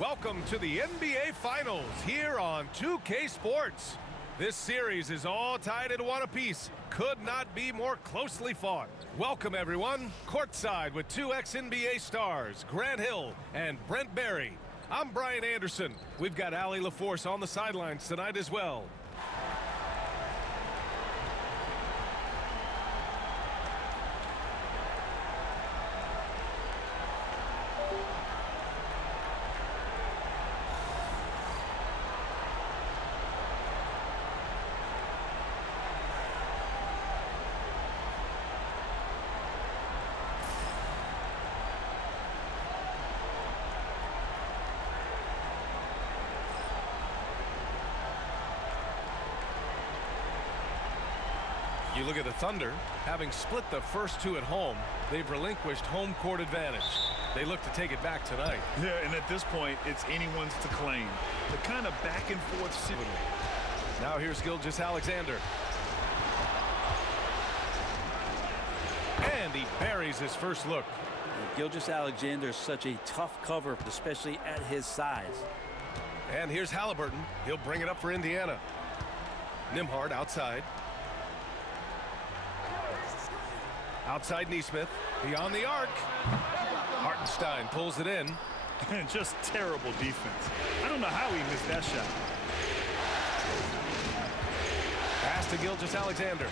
Welcome to the NBA Finals here on 2K Sports. This series is all tied into one apiece. Could not be more closely fought. Welcome, everyone. Courtside with two ex-NBA stars, Grant Hill and Brent Barry. I'm Brian Anderson. We've got Allie LaForce on the sidelines tonight as well. You look at the Thunder, having split the first two at home, they've relinquished home court advantage. They look to take it back tonight. Yeah, and at this point, it's anyone's to claim. The kind of back and forth series. Now here's Gilgeous-Alexander. And he buries his first look. Gilgeous-Alexander is such a tough cover, especially at his size. And here's Halliburton. He'll bring it up for Indiana. Nembhard outside. Outside Nesmith, beyond the arc. Hartenstein pulls it in. And just terrible defense. I don't know how he missed that shot. Pass to Gilgeous-Alexander.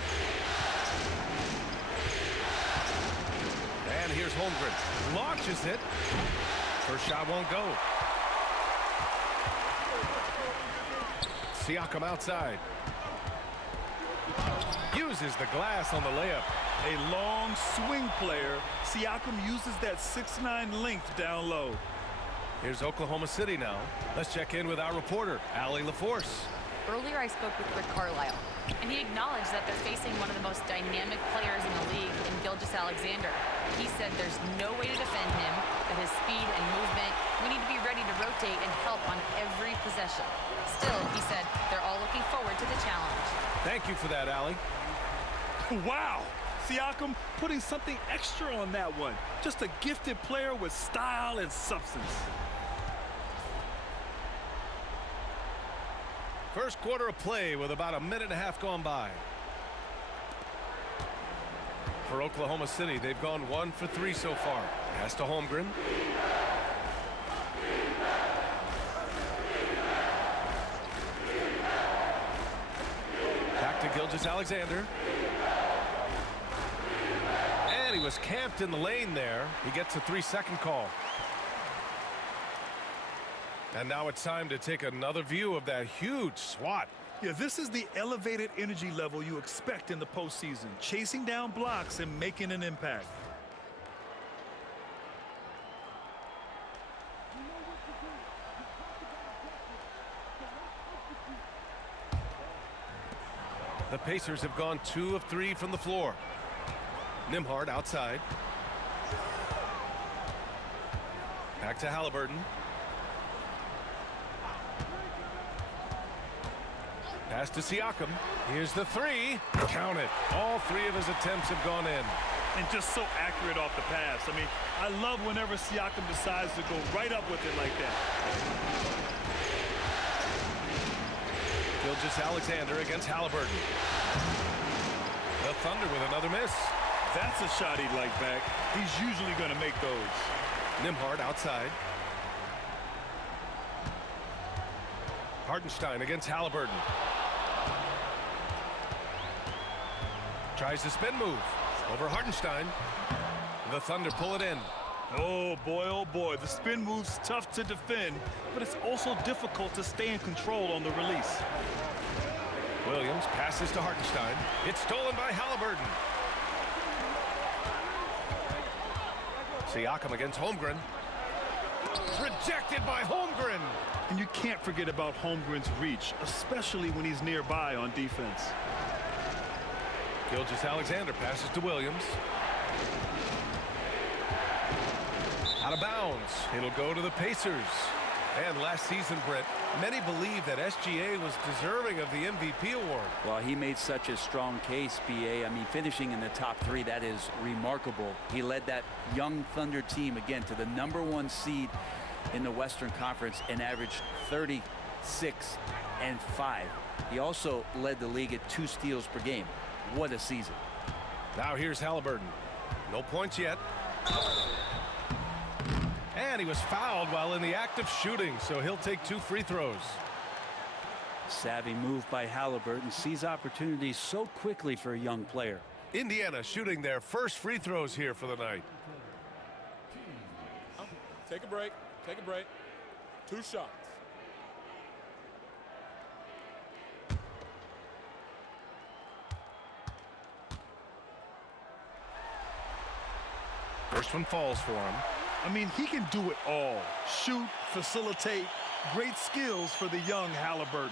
And here's Holmgren. Launches it. First shot won't go. Siakam outside. Uses the glass on the layup. A long swing player. Siakam uses that 6'9" length down low. Here's Oklahoma City now. Let's check in with our reporter, Allie LaForce. Earlier I spoke with Rick Carlisle, and he acknowledged that they're facing one of the most dynamic players in the league in Gilgeous-Alexander. He said there's no way to defend him, that his speed and movement, we need to be ready to rotate and help on every possession. Still, he said, they're all looking forward to the challenge. Thank you for that, Allie. Wow! Siakam putting something extra on that one. Just a gifted player with style and substance. First quarter of play with about a minute and a half gone by. For Oklahoma City, they've gone 1 for 3 so far. Pass to Holmgren. Back to Gilgeous-Alexander. And he was camped in the lane there. He gets a 3-second call. And now it's time to take another view of that huge swat. Yeah, this is the elevated energy level you expect in the postseason. Chasing down blocks and making an impact. The Pacers have gone 2 of 3 from the floor. Nembhard outside. Back to Halliburton. Pass to Siakam. Here's the 3. Count it. All 3 of his attempts have gone in. And just so accurate off the pass. I mean, I love whenever Siakam decides to go right up with it like that. Gilgeous-Alexander against Halliburton. The Thunder with another miss. That's a shot he'd like back. He's usually going to make those. Nembhard outside. Hartenstein against Halliburton. Tries the spin move. Over Hartenstein. The Thunder pull it in. Oh boy, the spin move's tough to defend, but it's also difficult to stay in control on the release. Williams passes to Hartenstein. It's stolen by Halliburton. Siakam against Holmgren. Rejected by Holmgren. And you can't forget about Holmgren's reach, especially when he's nearby on defense. Gilgeous-Alexander passes to Williams. Out of bounds. It'll go to the Pacers. And last season, Brent, many believe that SGA was deserving of the MVP award. Well, he made such a strong case, B.A. I mean, finishing in the top 3, that is remarkable. He led that young Thunder team, again, to the #1 seed in the Western Conference and averaged 36-5. He also led the league at 2 steals per game. What a season. Now here's Halliburton. No points yet. And he was fouled while in the act of shooting, so he'll take 2 free throws. Savvy move by Halliburton. Sees opportunities so quickly for a young player. Indiana shooting their first free throws here for the night. Take a break. Take a break. 2 shots. First one falls for him. I mean, he can do it all. Shoot, facilitate, great skills for the young Halliburton.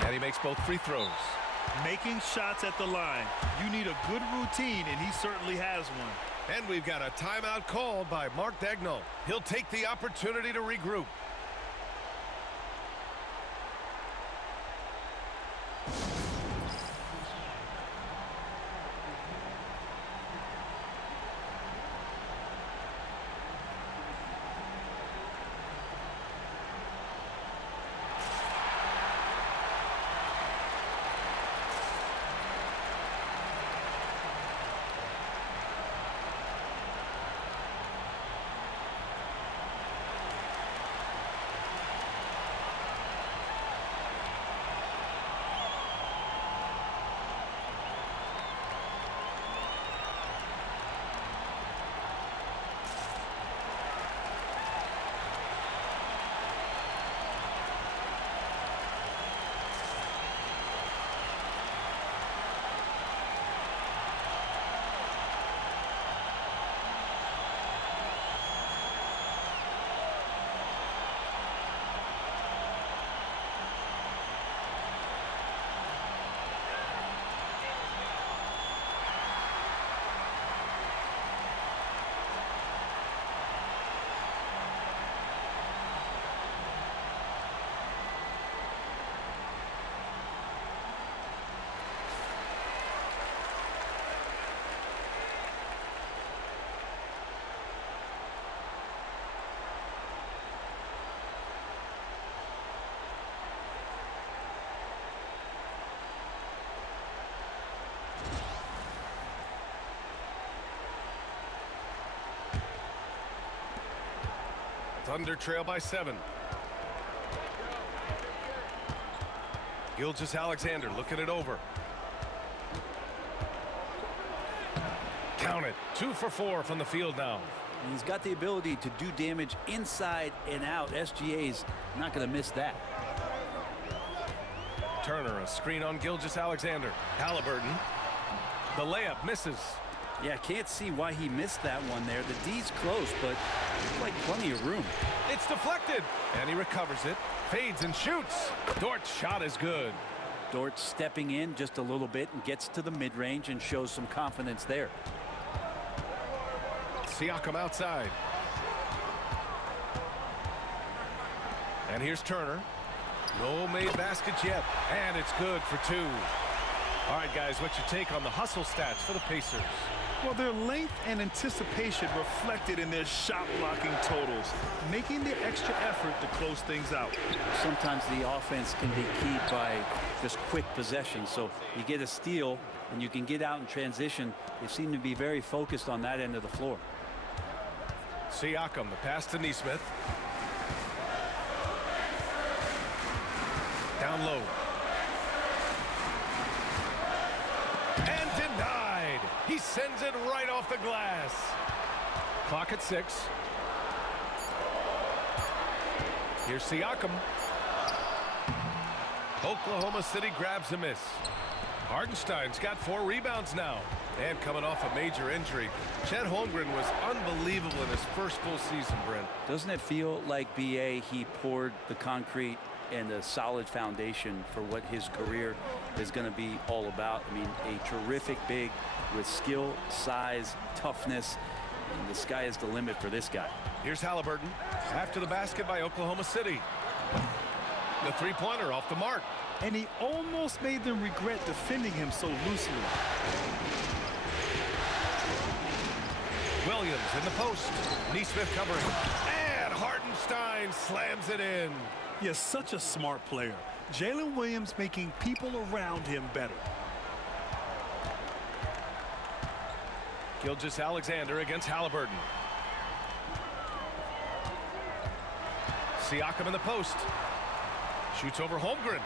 And he makes both free throws. Making shots at the line. You need a good routine, and he certainly has one. And we've got a timeout called by Mark Daigneault. He'll take the opportunity to regroup. Thunder trail by 7. Gilgeous-Alexander looking it over. Count it. 2 for 4 from the field now. And he's got the ability to do damage inside and out. SGA's not going to miss that. Turner, a screen on Gilgeous-Alexander. Halliburton. The layup misses. Yeah, can't see why he missed that one there. The D's close, but looks like plenty of room. It's deflected, and he recovers it. Fades and shoots. Dort's shot is good. Dort stepping in just a little bit and gets to the mid-range and shows some confidence there. Siakam outside. And here's Turner. No made baskets yet, and it's good for 2. All right, guys, what's your take on the hustle stats for the Pacers? Well, their length and anticipation reflected in their shot blocking totals, making the extra effort to close things out. Sometimes the offense can be keyed by just quick possession. So you get a steal and you can get out in transition. They seem to be very focused on that end of the floor. Siakam, the pass to Nesmith. Down low. And denied. He sends it right off the glass. Clock at 6. Here's Siakam. Oklahoma City grabs a miss. Hartenstein's got 4 rebounds now. And coming off a major injury, Chet Holmgren was unbelievable in his first full season, Brent. Doesn't it feel like, B.A., he poured the concrete and a solid foundation for what his career is going to be all about? I mean, a terrific big with skill, size, toughness. And the sky is the limit for this guy. Here's Halliburton after the basket by Oklahoma City. The three-pointer off the mark. And he almost made them regret defending him so loosely. Williams in the post. Neesmith covering. And Hartenstein slams it in. He is such a smart player. Jalen Williams making people around him better. Gilgeous-Alexander against Halliburton. Siakam in the post. Shoots over Holmgren.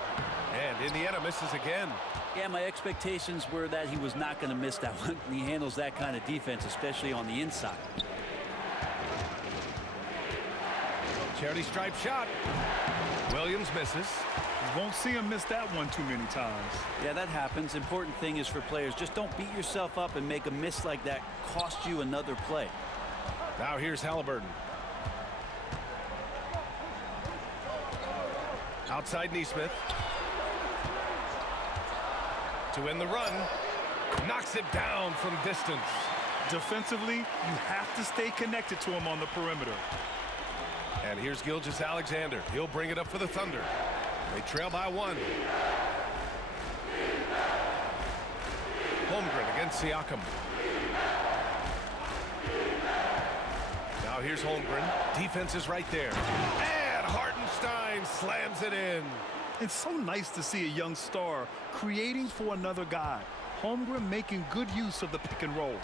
And Indiana misses again. Yeah, my expectations were that he was not going to miss that one. He handles that kind of defense, especially on the inside. Charity stripe shot. Williams misses. You won't see him miss that one too many times. Yeah, that happens. Important thing is for players, just don't beat yourself up and make a miss like that cost you another play. Now here's Halliburton. Outside Neesmith. To win the run. Knocks it down from distance. Defensively, you have to stay connected to him on the perimeter. And here's Gilgeous-Alexander. He'll bring it up for the Thunder. They trail by one. Holmgren against Siakam. Now here's Holmgren. Defense is right there. And Hartenstein slams it in. It's so nice to see a young star creating for another guy. Holmgren making good use of the pick and roll.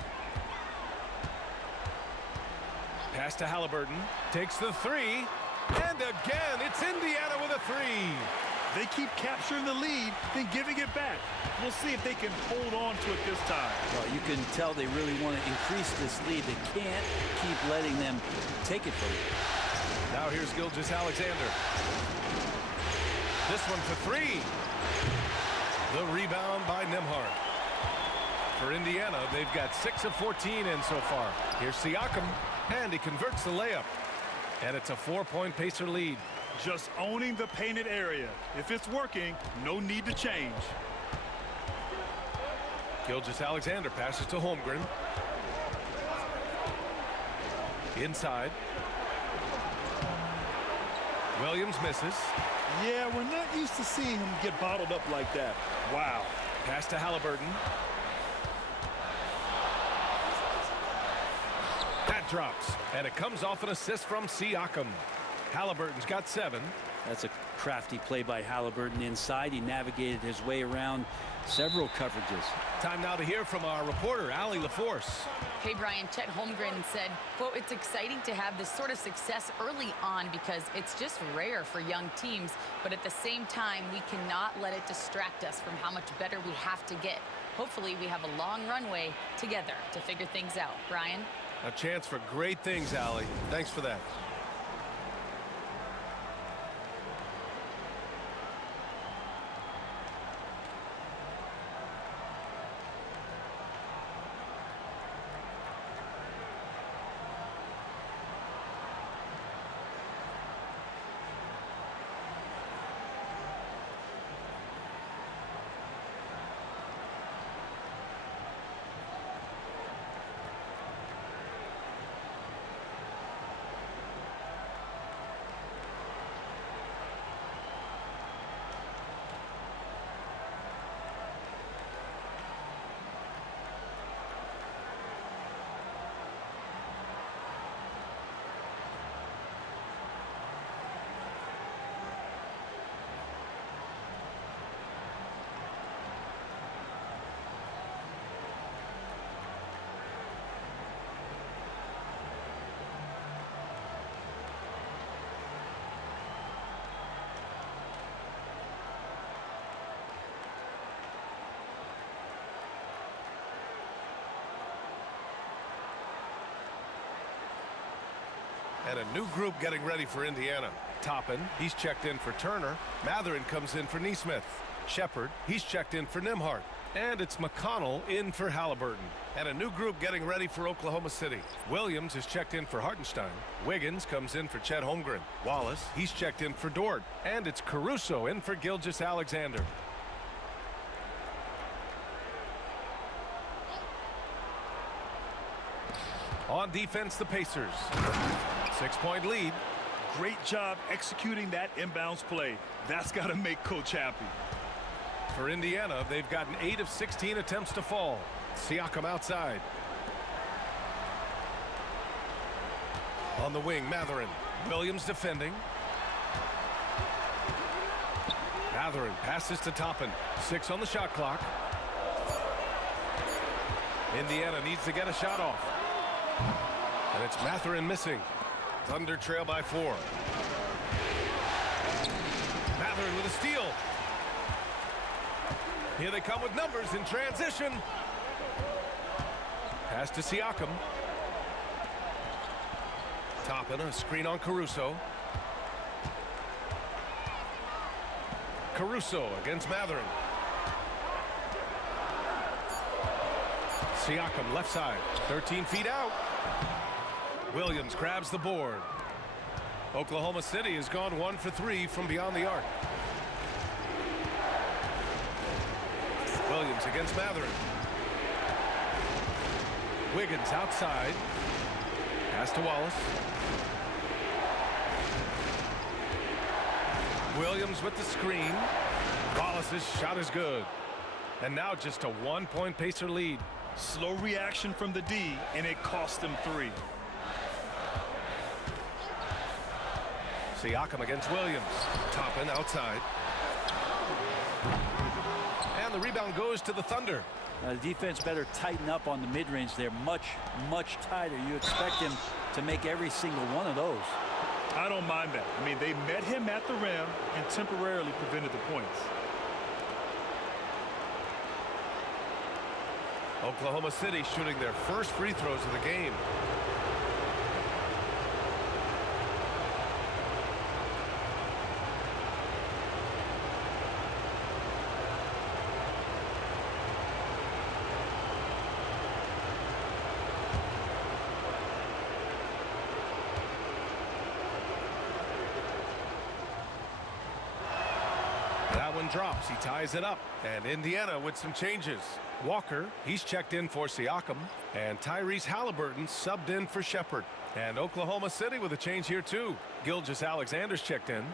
Pass to Halliburton. Takes the three. And again, it's Indiana with a three. They keep capturing the lead, then giving it back. We'll see if they can hold on to it this time. Well, you can tell they really want to increase this lead. They can't keep letting them take it from you. Now here's Gilgeous-Alexander. This one for three. The rebound by Nembhard. For Indiana, they've got 6 of 14 in so far. Here's Siakam, and he converts the layup. And it's a 4-point Pacer lead. Just owning the painted area. If it's working, no need to change. Gilgeous-Alexander passes to Holmgren. Inside. Williams misses. Yeah, we're not used to seeing him get bottled up like that. Wow. Pass to Halliburton. That drops, and it comes off an assist from Siakam. Halliburton's got 7. That's a crafty play by Halliburton inside. He navigated his way around several coverages. Time now to hear from our reporter, Allie LaForce. Hey, Brian, Chet Holmgren said, quote, "It's exciting to have this sort of success early on because it's just rare for young teams. But at the same time, we cannot let it distract us from how much better we have to get. Hopefully, we have a long runway together to figure things out." Brian? A chance for great things, Allie. Thanks for that. And a new group getting ready for Indiana. Toppin, he's checked in for Turner. Matherin comes in for Neesmith. Shepard, he's checked in for Nembhard. And it's McConnell in for Halliburton. And a new group getting ready for Oklahoma City. Williams is checked in for Hartenstein. Wiggins comes in for Chet Holmgren. Wallace, he's checked in for Dort. And it's Caruso in for Gilgeous-Alexander. On defense, the Pacers. 6-point lead. Great job executing that inbounds play. That's got to make Coach happy. For Indiana, they've gotten 8 of 16 attempts to fall. Siakam outside. On the wing, Mathurin. Williams defending. Mathurin passes to Toppin. 6 on the shot clock. Indiana needs to get a shot off. And it's Mathurin missing. Thunder trail by 4. Mathurin with a steal. Here they come with numbers in transition. Pass to Siakam. Toppin, a screen on Caruso. Caruso against Mathurin. Siakam left side, 13 feet out. Williams grabs the board. Oklahoma City has gone 1 for 3 from beyond the arc. Williams against Mathurin. Wiggins outside. Pass to Wallace. Williams with the screen. Wallace's shot is good. And now just a 1-point Pacer lead. Slow reaction from the D, and it cost them 3. Siakam against Williams. Toppin outside. And the rebound goes to the Thunder. The defense better tighten up on the mid-range. They're much, much tighter. You expect him to make every single one of those. I don't mind that. I mean, they met him at the rim and temporarily prevented the points. Oklahoma City shooting their first free throws of the game. That one drops. He ties it up. And Indiana with some changes. Walker, he's checked in for Siakam. And Tyrese Halliburton subbed in for Shepherd. And Oklahoma City with a change here too. Gilgeous-Alexander's checked in.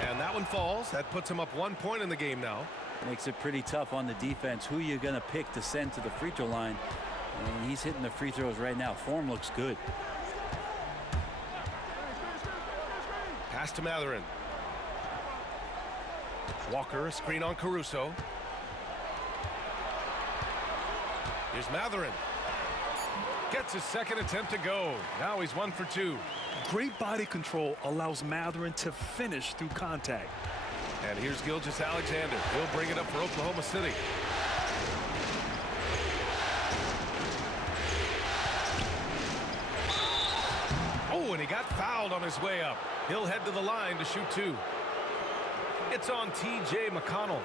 And that one falls. That puts him up 1 point in the game now. Makes it pretty tough on the defense. Who you're going to pick to send to the free throw line. And he's hitting the free throws right now. Form looks good. Pass to Mathurin. Walker, a screen on Caruso. Here's Mathurin. Gets his second attempt to go. Now he's 1 for 2. Great body control allows Mathurin to finish through contact. And here's Gilgeous-Alexander. He'll bring it up for Oklahoma City. Oh, and he got fouled on his way up. He'll head to the line to shoot 2. It's on T.J. McConnell.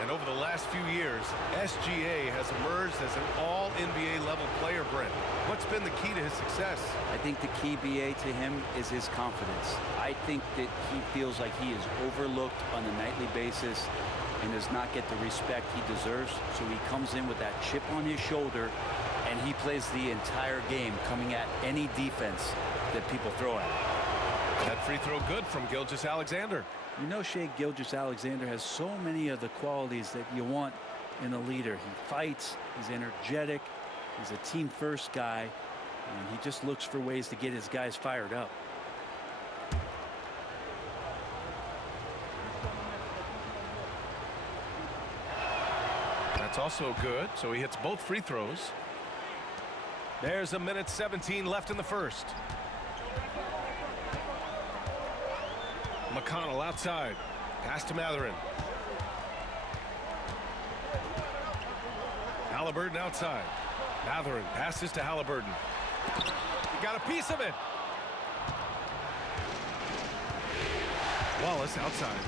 And over the last few years, SGA has emerged as an all-NBA level player, Brent. What's been the key to his success? I think the key, BA, to him is his confidence. I think that he feels like he is overlooked on a nightly basis and does not get the respect he deserves. So he comes in with that chip on his shoulder, and he plays the entire game, coming at any defense that people throw at him. That free throw good from Gilgeous-Alexander. You know, Shea Gilgeous-Alexander has so many of the qualities that you want in a leader. He fights, he's energetic, he's a team-first guy, and he just looks for ways to get his guys fired up. That's also good, so he hits both free throws. There's 1:17 left in the first. McConnell outside. Pass to Mathurin. Halliburton outside. Mathurin passes to Halliburton. He got a piece of it. Wallace outside.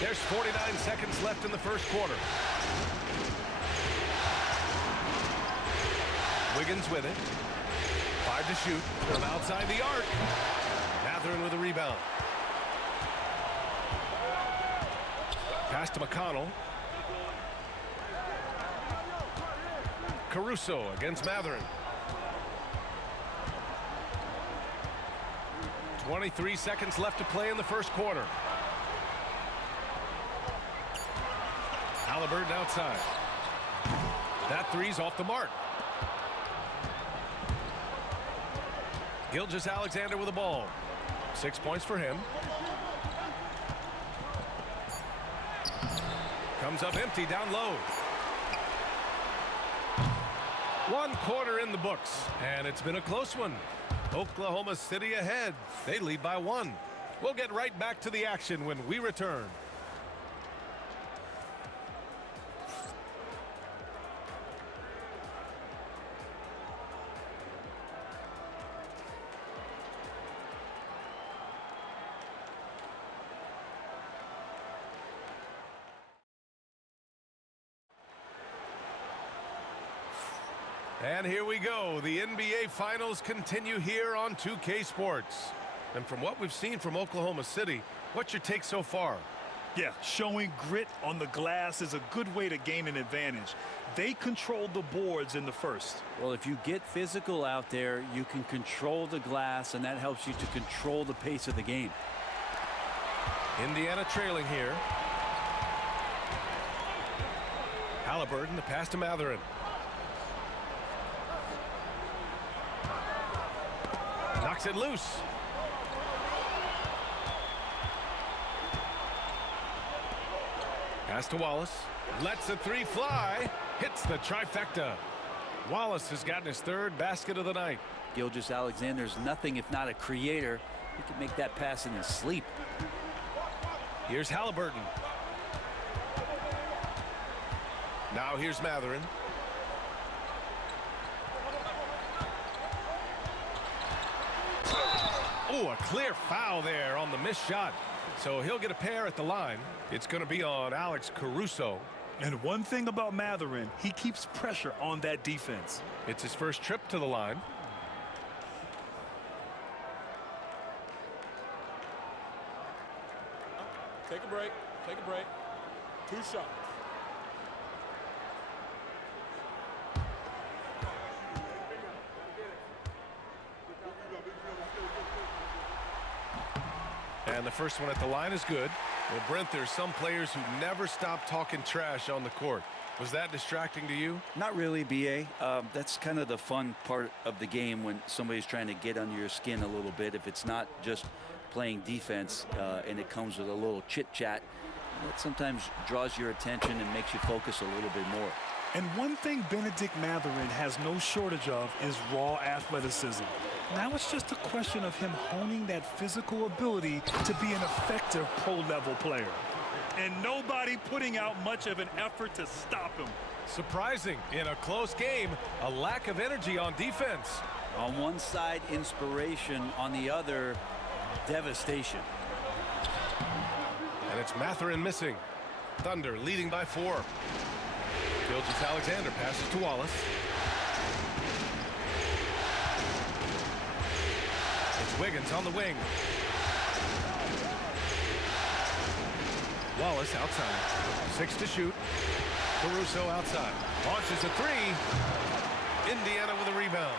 There's 49 seconds left in the first quarter. Wiggins with it. 5 to shoot from outside the arc. Mathurin with a rebound. Pass to McConnell. Caruso against Matherin. 23 seconds left to play in the first quarter. Halliburton outside. That three's off the mark. Gilgeous-Alexander with the ball. 6 points for him. Comes up empty down low. 1 quarter in the books, and it's been a close one. Oklahoma City ahead. They lead by 1. We'll get right back to the action when we return. And here we go. The NBA Finals continue here on 2K Sports. And from what we've seen from Oklahoma City, what's your take so far? Yeah, showing grit on the glass is a good way to gain an advantage. They controlled the boards in the first. Well, if you get physical out there, you can control the glass, and that helps you to control the pace of the game. Indiana trailing here. Halliburton, the pass to Matherin. Knocks it loose. Pass to Wallace. Lets the three fly. Hits the trifecta. Wallace has gotten his 3rd basket of the night. Gilgeous-Alexander's nothing if not a creator. He can make that pass in his sleep. Here's Halliburton. Now here's Matherin. Oh, a clear foul there on the missed shot. So he'll get a pair at the line. It's going to be on Alex Caruso. And one thing about Matherin, he keeps pressure on that defense. It's his first trip to the line. Take a break. Take a break. 2 shots. And the first one at the line is good. Well, Brent, there's some players who never stop talking trash on the court. Was that distracting to you? Not really, B.A. That's kind of the fun part of the game when somebody's trying to get under your skin a little bit. If it's not just playing defense and it comes with a little chit-chat, that sometimes draws your attention and makes you focus a little bit more. And one thing Benedict Matherin has no shortage of is raw athleticism. Now it's just a question of him honing that physical ability to be an effective pro-level player. And nobody putting out much of an effort to stop him. Surprising. In a close game, a lack of energy on defense. On one side, inspiration. On the other, devastation. And it's Matherin missing. Thunder leading by 4. Gilgeous-Alexander passes to Wallace. It's Wiggins on the wing. Wallace outside. 6 to shoot. Caruso outside. Launches a 3. Indiana with a rebound.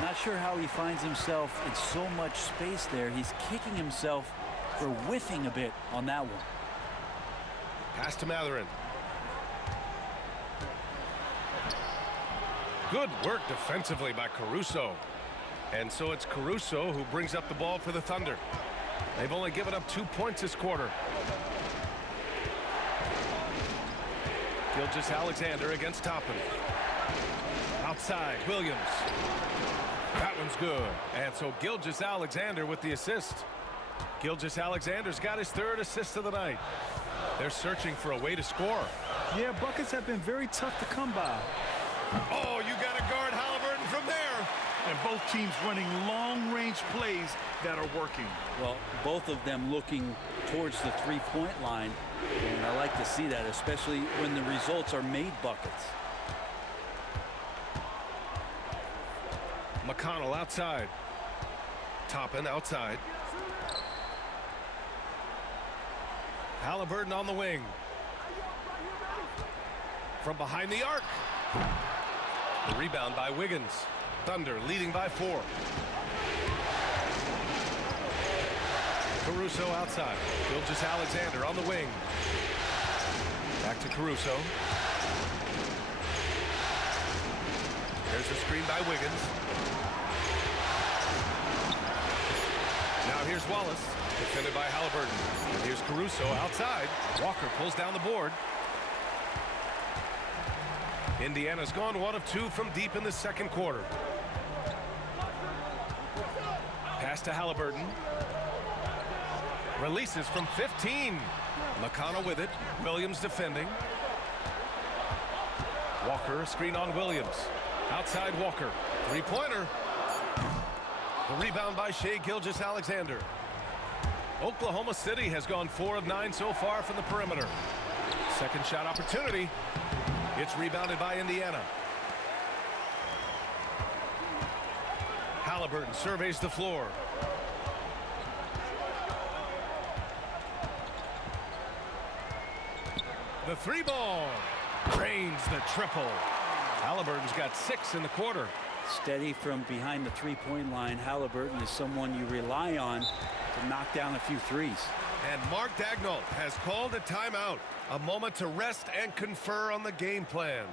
Not sure how he finds himself in so much space there. He's kicking himself for whiffing a bit on that one. Pass to Matherin. Good work defensively by Caruso. And so it's Caruso who brings up the ball for the Thunder. They've only given up 2 points this quarter. Gilgeous-Alexander against Toppin. Outside, Williams. That one's good. And so Gilgeous-Alexander with the assist. Gilgeous-Alexander's got his 3rd assist of the night. They're searching for a way to score. Yeah, buckets have been very tough to come by. Oh, you got to guard Halliburton from there. And both teams running long-range plays that are working. Well, both of them looking towards the three-point line. And I like to see that, especially when the results are made buckets. McConnell outside. Toppin outside. Halliburton on the wing. from behind the arc. The rebound by Wiggins. Thunder leading by 4. Caruso outside. Gilgeous-Alexander on the wing. Back to Caruso. There's a screen by Wiggins. Now here's Wallace, defended by Halliburton. And here's Caruso outside. Walker pulls down the board. Indiana's gone 1 of 2 from deep in the second quarter. Pass to Halliburton. Releases from 15. McConnell with it. Williams defending. Walker, a screen on Williams. Outside Walker. Three-pointer. The rebound by Shai Gilgeous-Alexander. Oklahoma City has gone 4 of 9 so far from the perimeter. Second shot opportunity. It's rebounded by Indiana. Halliburton surveys the floor. The 3-ball. Drains the triple. Halliburton's got 6 in the quarter. Steady from behind the three-point line. Halliburton is someone you rely on to knock down a few threes. And Mark Daigneault has called a timeout. A moment to rest and confer on the game plan.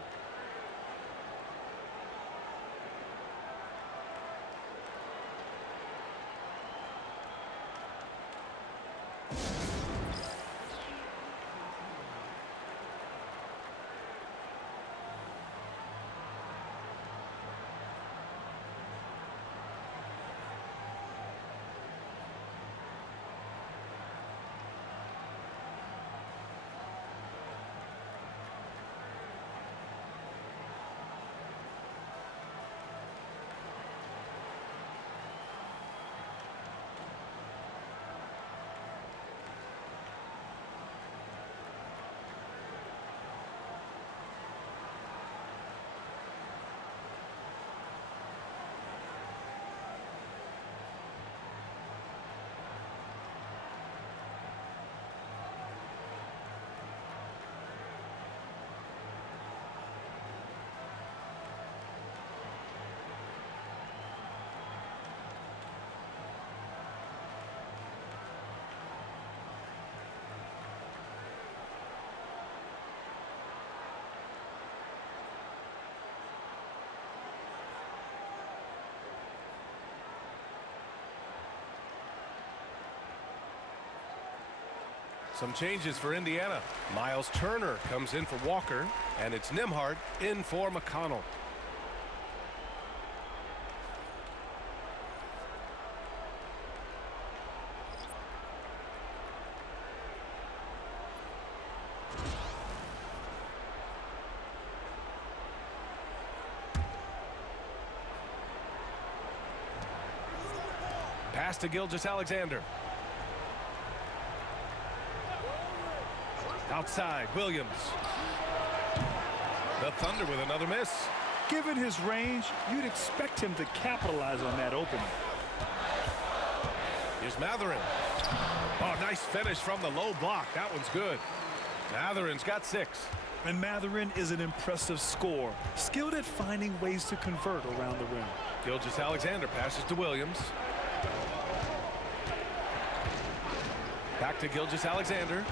Some changes for Indiana. Miles Turner comes in for Walker, and it's Nembhard in for McConnell. Pass to Gilgeous-Alexander. Outside, Williams. The Thunder with another miss. Given his range, you'd expect him to capitalize on that opening. Here's Mathurin. Oh, nice finish from the low block. That one's good. Mathurin's got 6. And Mathurin is an impressive scorer, skilled at finding ways to convert around the rim. Gilgeous-Alexander passes to Williams. Back to Gilgeous-Alexander.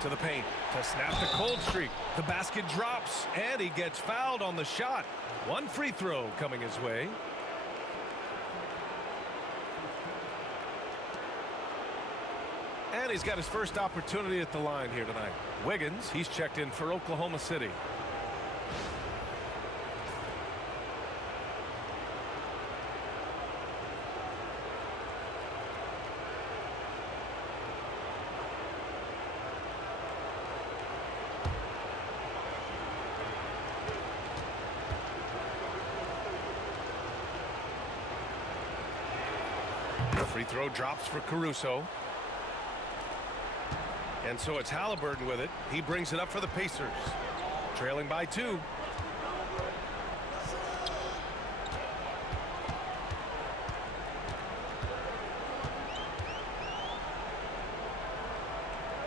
To the paint to snap the cold streak. The basket drops, and he gets fouled on the shot. One free throw coming his way. And he's got his first opportunity at the line here tonight. Wiggins, he's checked in for Oklahoma City. Free throw drops for Caruso. And so it's Halliburton with it. He brings it up for the Pacers. Trailing by 2.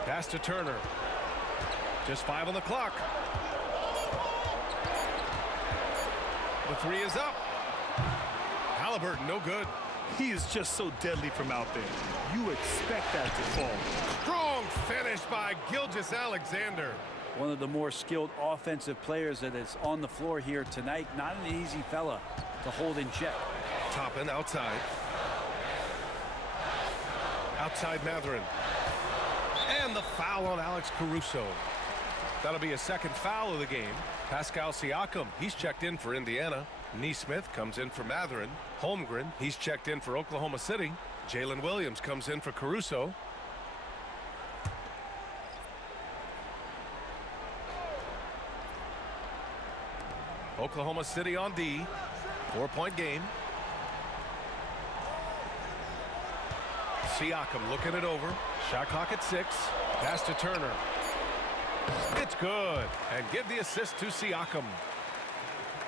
Pass to Turner. Just 5 on the clock. The three is up. Halliburton, no good. He is just so deadly from out there. You expect that to fall. Strong finish by Gilgeous-Alexander. One of the more skilled offensive players that is on the floor here tonight. Not an easy fella to hold in check. Toppin outside. Outside Mathurin. And the foul on Alex Caruso. That'll be a second foul of the game. Pascal Siakam, he's checked in for Indiana. Neesmith comes in for Mathurin. Holmgren, he's checked in for Oklahoma City. Jalen Williams comes in for Caruso. Oklahoma City on D. 4-point game. Siakam looking it over. Shot clock at 6. Pass to Turner. It's good. And give the assist to Siakam.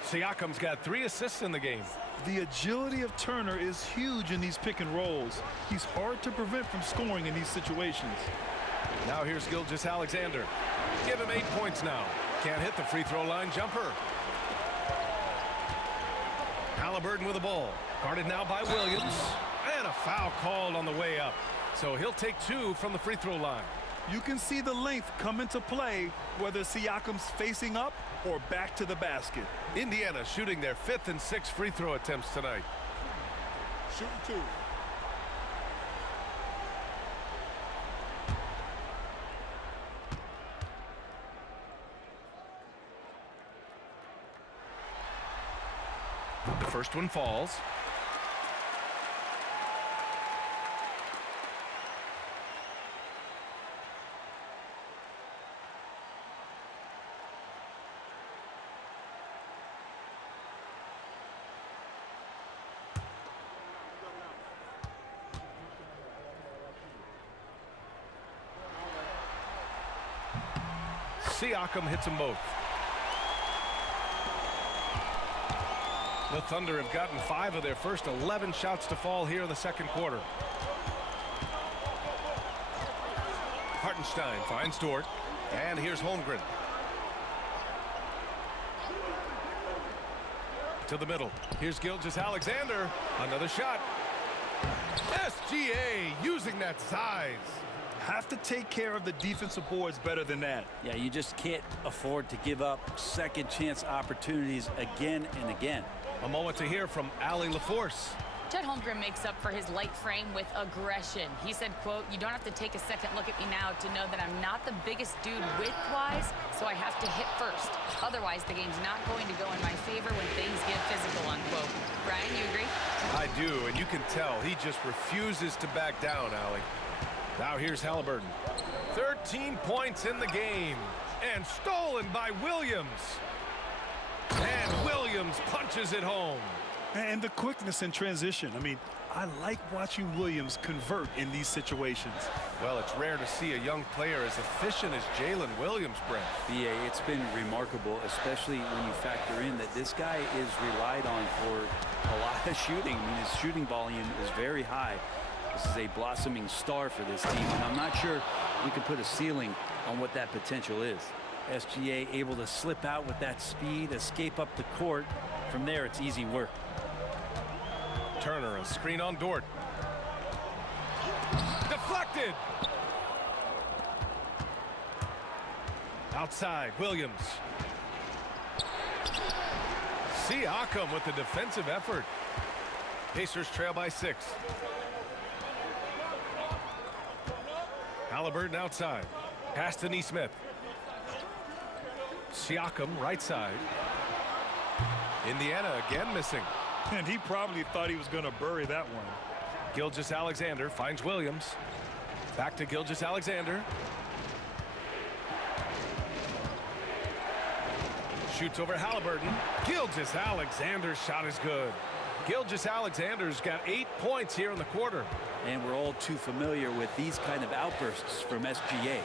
Siakam's got 3 assists in the game. The agility of Turner is huge in these pick and rolls. He's hard to prevent from scoring in these situations. Now here's Gilgeous-Alexander. Give him 8 points now. Can't hit the free throw line jumper. Halliburton with the ball. Guarded now by Williams. And a foul called on the way up. So he'll take 2 from the free throw line. You can see the length come into play, whether Siakam's facing up or back to the basket. Indiana shooting their 5th and 6th free throw attempts tonight. Shooting 2. The first one falls. Siakam hits them both. The Thunder have gotten 5 of their first 11 shots to fall here in the second quarter. Hartenstein finds Dort. And here's Holmgren. To the middle. Here's Gilgeous-Alexander. Another shot. SGA using that size. Have to take care of the defensive boards better than that. Yeah, you just can't afford to give up second chance opportunities again and again. A moment to hear from Allie LaForce. Chet Holmgren makes up for his light frame with aggression. He said, quote, "You don't have to take a second look at me now to know that I'm not the biggest dude width-wise, so I have to hit first. Otherwise, the game's not going to go in my favor when things get physical," unquote. Brian, you agree? I do, and you can tell he just refuses to back down, Allie. Now here's Halliburton. 13 points in the game. And stolen by Williams. And Williams punches it home. And the quickness in transition. I mean, I like watching Williams convert in these situations. Well, it's rare to see a young player as efficient as Jalen Williams, Brent. BA, it's been remarkable, especially when you factor in that this guy is relied on for a lot of shooting. I mean, his shooting volume is very high. This is a blossoming star for this team, and I'm not sure we can put a ceiling on what that potential is. SGA able to slip out with that speed, escape up the court. From there, it's easy work. Turner, a screen on Dort. Deflected. Outside, Williams. Siakam with the defensive effort. Pacers trail by 6. Halliburton outside. Pass to Neesmith. Siakam right side. Indiana again missing. And he probably thought he was going to bury that one. Gilgeous-Alexander finds Williams. Back to Gilgeous-Alexander. Shoots over Halliburton. Gilgeous-Alexander's shot is good. Gilgeous-Alexander's got 8 points here in the quarter. And we're all too familiar with these kind of outbursts from SGA.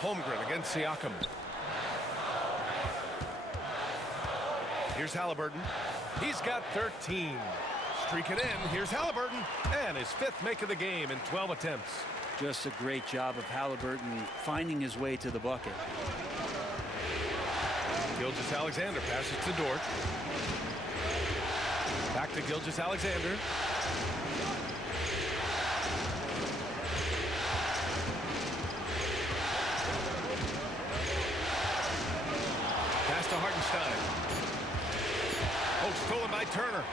Holmgren against Siakam. Here's Halliburton. He's got 13. Streaking in. Here's Halliburton. And his 5th make of the game in 12 attempts. Just a great job of Halliburton finding his way to the bucket. Gilgeous-Alexander passes to Dort. Back to Gilgeous-Alexander. Pass to Hartenstein. Oh, stolen by Turner.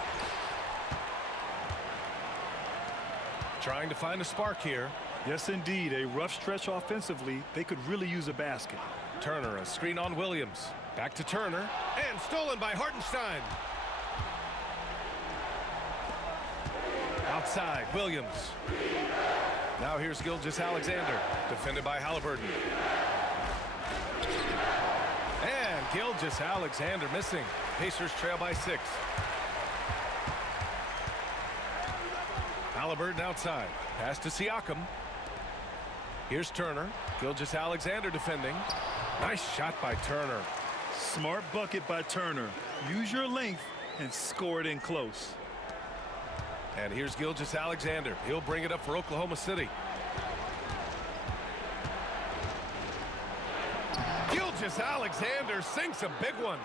Trying to find a spark here. Yes, indeed. A rough stretch offensively. They could really use a basket. Turner, a screen on Williams. Back to Turner. And stolen by Hartenstein. Outside, Williams. Now here's Gilgeous-Alexander. Defended by Halliburton. And Gilgeous-Alexander missing. Pacers trail by 6. Halliburton outside. Pass to Siakam. Here's Turner. Gilgeous-Alexander defending. Nice shot by Turner. Smart bucket by Turner. Use your length and score it in close. And here's Gilgeous-Alexander. He'll bring it up for Oklahoma City. Gilgeous-Alexander sinks a big one.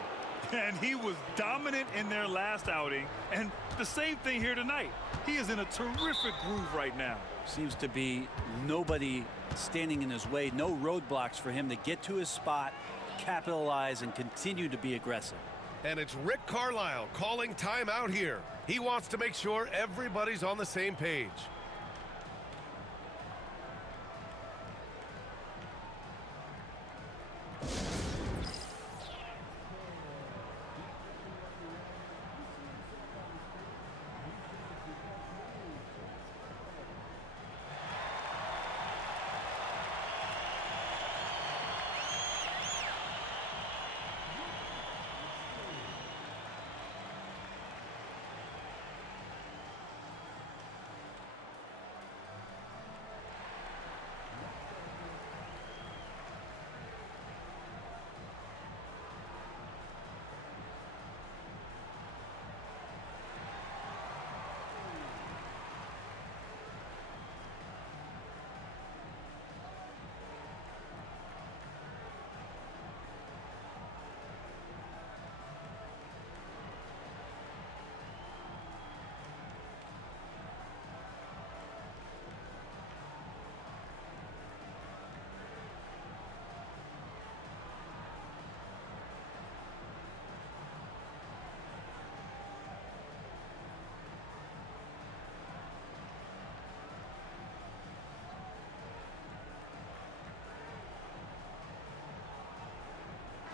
And he was dominant in their last outing. And the same thing here tonight. He is in a terrific groove right now. Seems to be nobody standing in his way. No roadblocks for him to get to his spot, capitalize, and continue to be aggressive. And it's Rick Carlisle calling timeout here. He wants to make sure everybody's on the same page.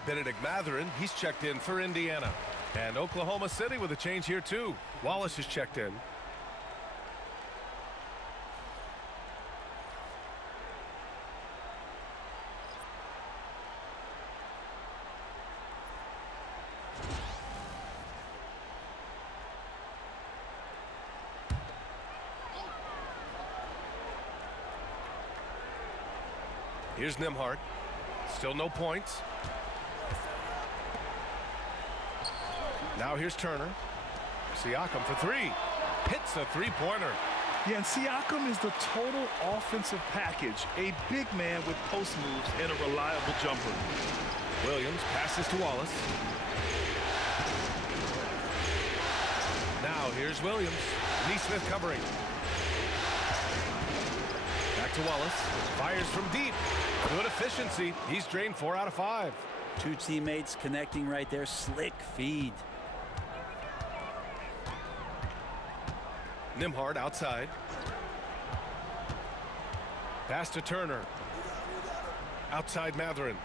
Benedict Mathurin, he's checked in for Indiana. And Oklahoma City with a change here too. Wallace is checked in. Here's Nembhard. Still no points. Now here's Turner. Siakam for 3. Hits a three-pointer. Yeah, and Siakam is the total offensive package. A big man with post moves and a reliable jumper. Williams passes to Wallace. Now here's Williams. Neesmith covering. Back to Wallace. Fires from deep. Good efficiency. He's drained 4 out of 5. Two teammates connecting right there. Slick feed. Nembhard outside. Pass to Turner. Outside Mathurin.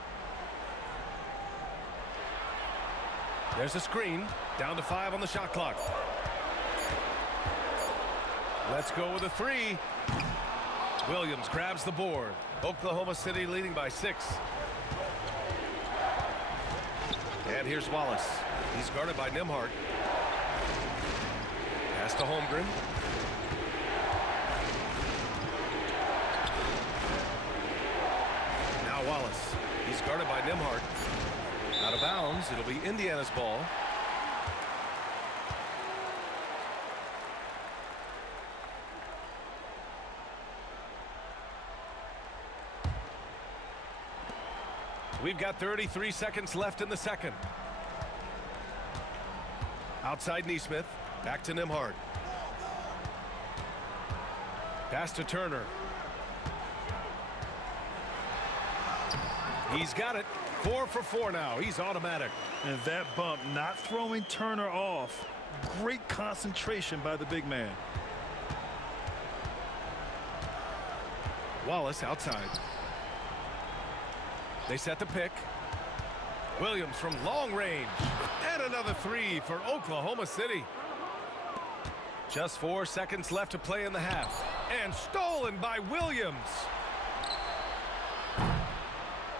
There's a screen. Down to 5 on the shot clock. Let's go with a 3. Williams grabs the board. Oklahoma City leading by 6. And here's Wallace. He's guarded by Nembhard. Pass to Holmgren. Now Wallace. He's guarded by Nembhard. Out of bounds. It'll be Indiana's ball. We've got 33 seconds left in the second. Outside Neesmith. Back to Nimhard. Pass to Turner. He's got it. 4 for 4 now. He's automatic. And that bump not throwing Turner off. Great concentration by the big man. Wallace outside. They set the pick. Williams from long range. And another 3 for Oklahoma City. Just 4 seconds left to play in the half. And stolen by Williams.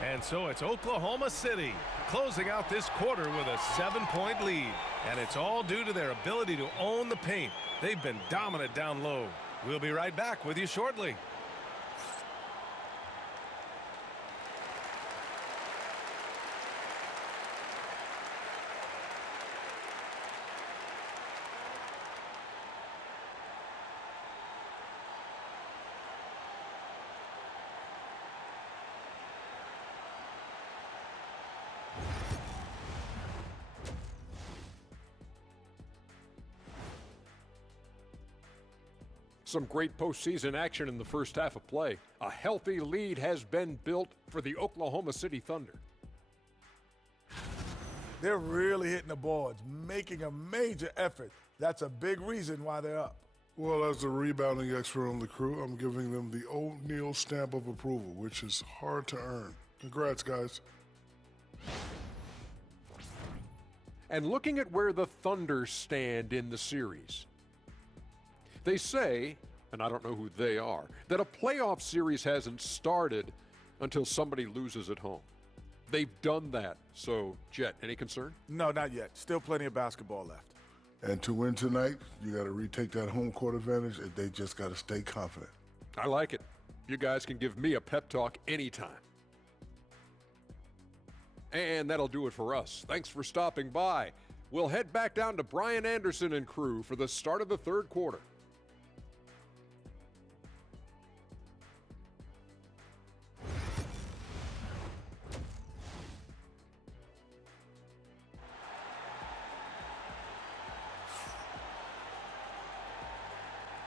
And so it's Oklahoma City closing out this quarter with a 7-point lead. And it's all due to their ability to own the paint. They've been dominant down low. We'll be right back with you shortly. Some great postseason action in the first half of play. A healthy lead has been built for the Oklahoma City Thunder. They're really hitting the boards, making a major effort. That's a big reason why they're up. Well, as the rebounding expert on the crew, I'm giving them the O'Neal stamp of approval, which is hard to earn. Congrats, guys. And looking at where the Thunder stand in the series, they say, and I don't know who they are, that a playoff series hasn't started until somebody loses at home. They've done that. So, Jet, any concern? No, not yet. Still plenty of basketball left. And to win tonight, you got to retake that home court advantage, and they just got to stay confident. I like it. You guys can give me a pep talk anytime. And that'll do it for us. Thanks for stopping by. We'll head back down to Brian Anderson and crew for the start of the third quarter.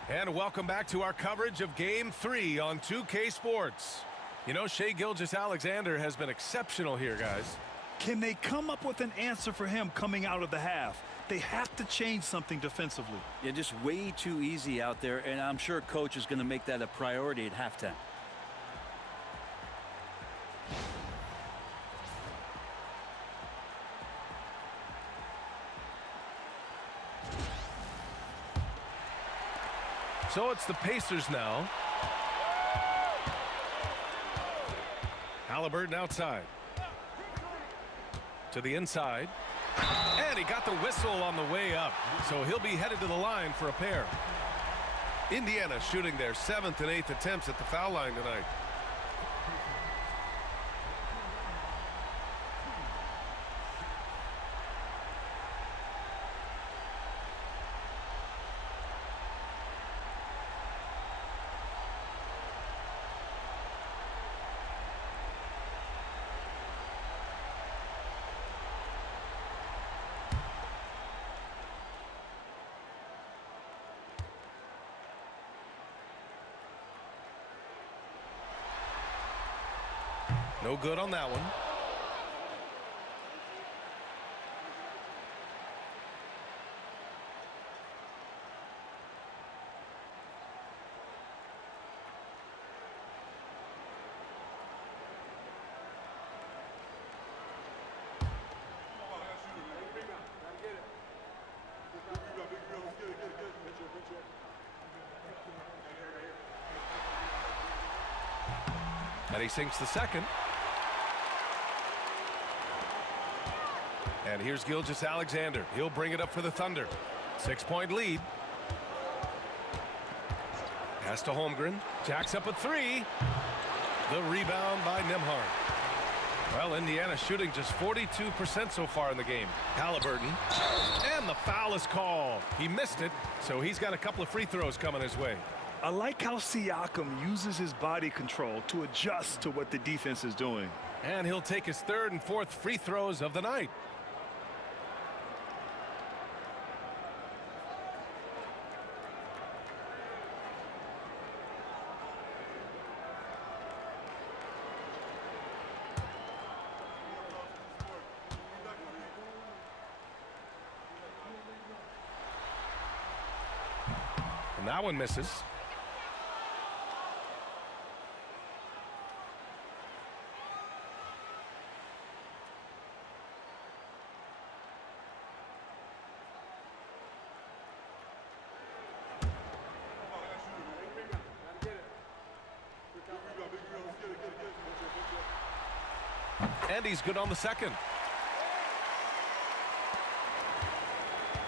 And welcome back to our coverage of Game 3 on 2K Sports. You know, Shai Gilgeous-Alexander has been exceptional here, guys. Can they come up with an answer for him coming out of the half? They have to change something defensively. Yeah, just way too easy out there, and I'm sure coach is going to make that a priority at halftime. So it's the Pacers now. Halliburton outside. To the inside. And he got the whistle on the way up. So he'll be headed to the line for a pair. Indiana shooting their 7th and 8th attempts at the foul line tonight. No good on that one. And he sinks the second. And here's Gilgeous-Alexander. He'll bring it up for the Thunder. 6-point lead. Pass to Holmgren. Jacks up a 3. The rebound by Nimhard. Well, Indiana shooting just 42% so far in the game. Halliburton. And the foul is called. He missed it, so he's got a couple of free throws coming his way. I like how Siakam uses his body control to adjust to what the defense is doing. And he'll take his third and fourth free throws of the night. And that one misses. And he's good on the second.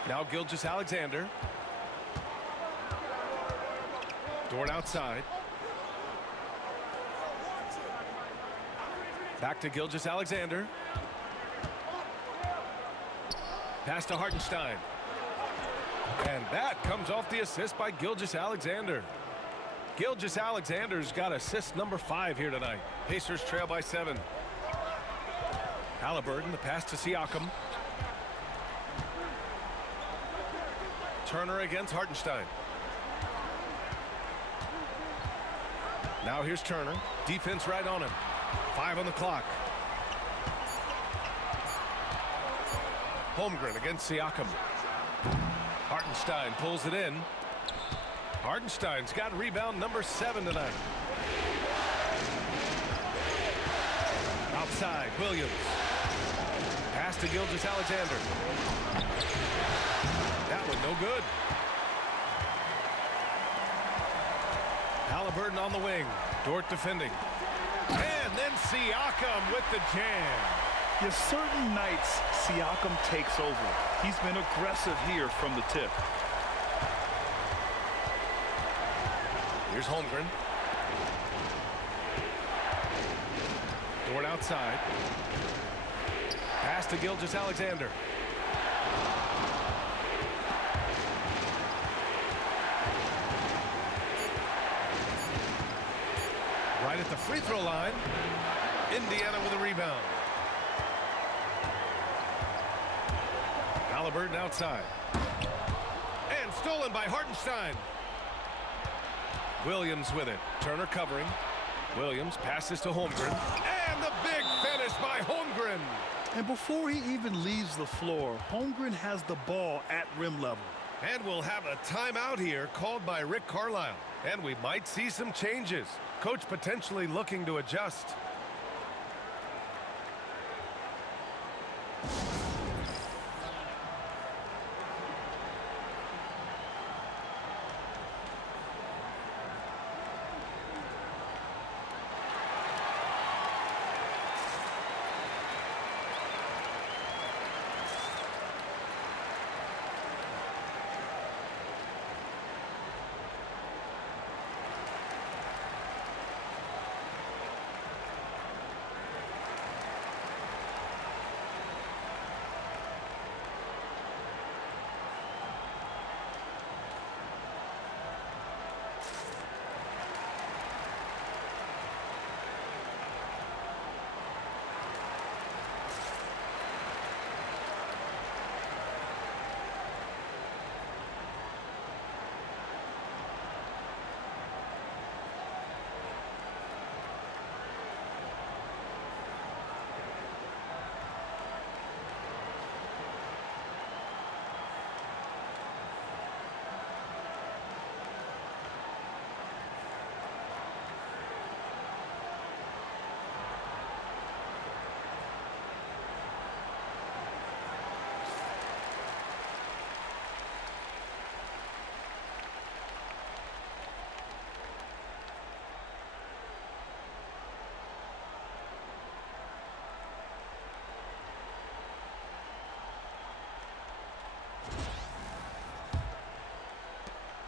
Now Gilgeous-Alexander. Dort outside. Back to Gilgeous-Alexander. Pass to Hartenstein. And that comes off the assist by Gilgeous-Alexander. Gilgeous-Alexander's got assist number 5 here tonight. Pacers trail by 7. Halliburton, the pass to Siakam. Turner against Hartenstein. Now here's Turner. Defense right on him. 5 on the clock. Holmgren against Siakam. Hartenstein pulls it in. Hartenstein's got rebound number 7 tonight. Outside, Williams. Pass to Gilgeous-Alexander. That one no good. Halliburton on the wing. Dort defending. And then Siakam with the jam. Yes, certain nights Siakam takes over. He's been aggressive here from the tip. Here's Holmgren. Dort outside. Pass to Gilgeous-Alexander. Right at the free throw line. Indiana with a rebound. Halliburton outside. And stolen by Hartenstein. Williams with it. Turner covering. Williams passes to Holmgren. And the big finish by Holmgren. And before he even leaves the floor, Holmgren has the ball at rim level. And we'll have a timeout here called by Rick Carlisle. And we might see some changes. Coach potentially looking to adjust.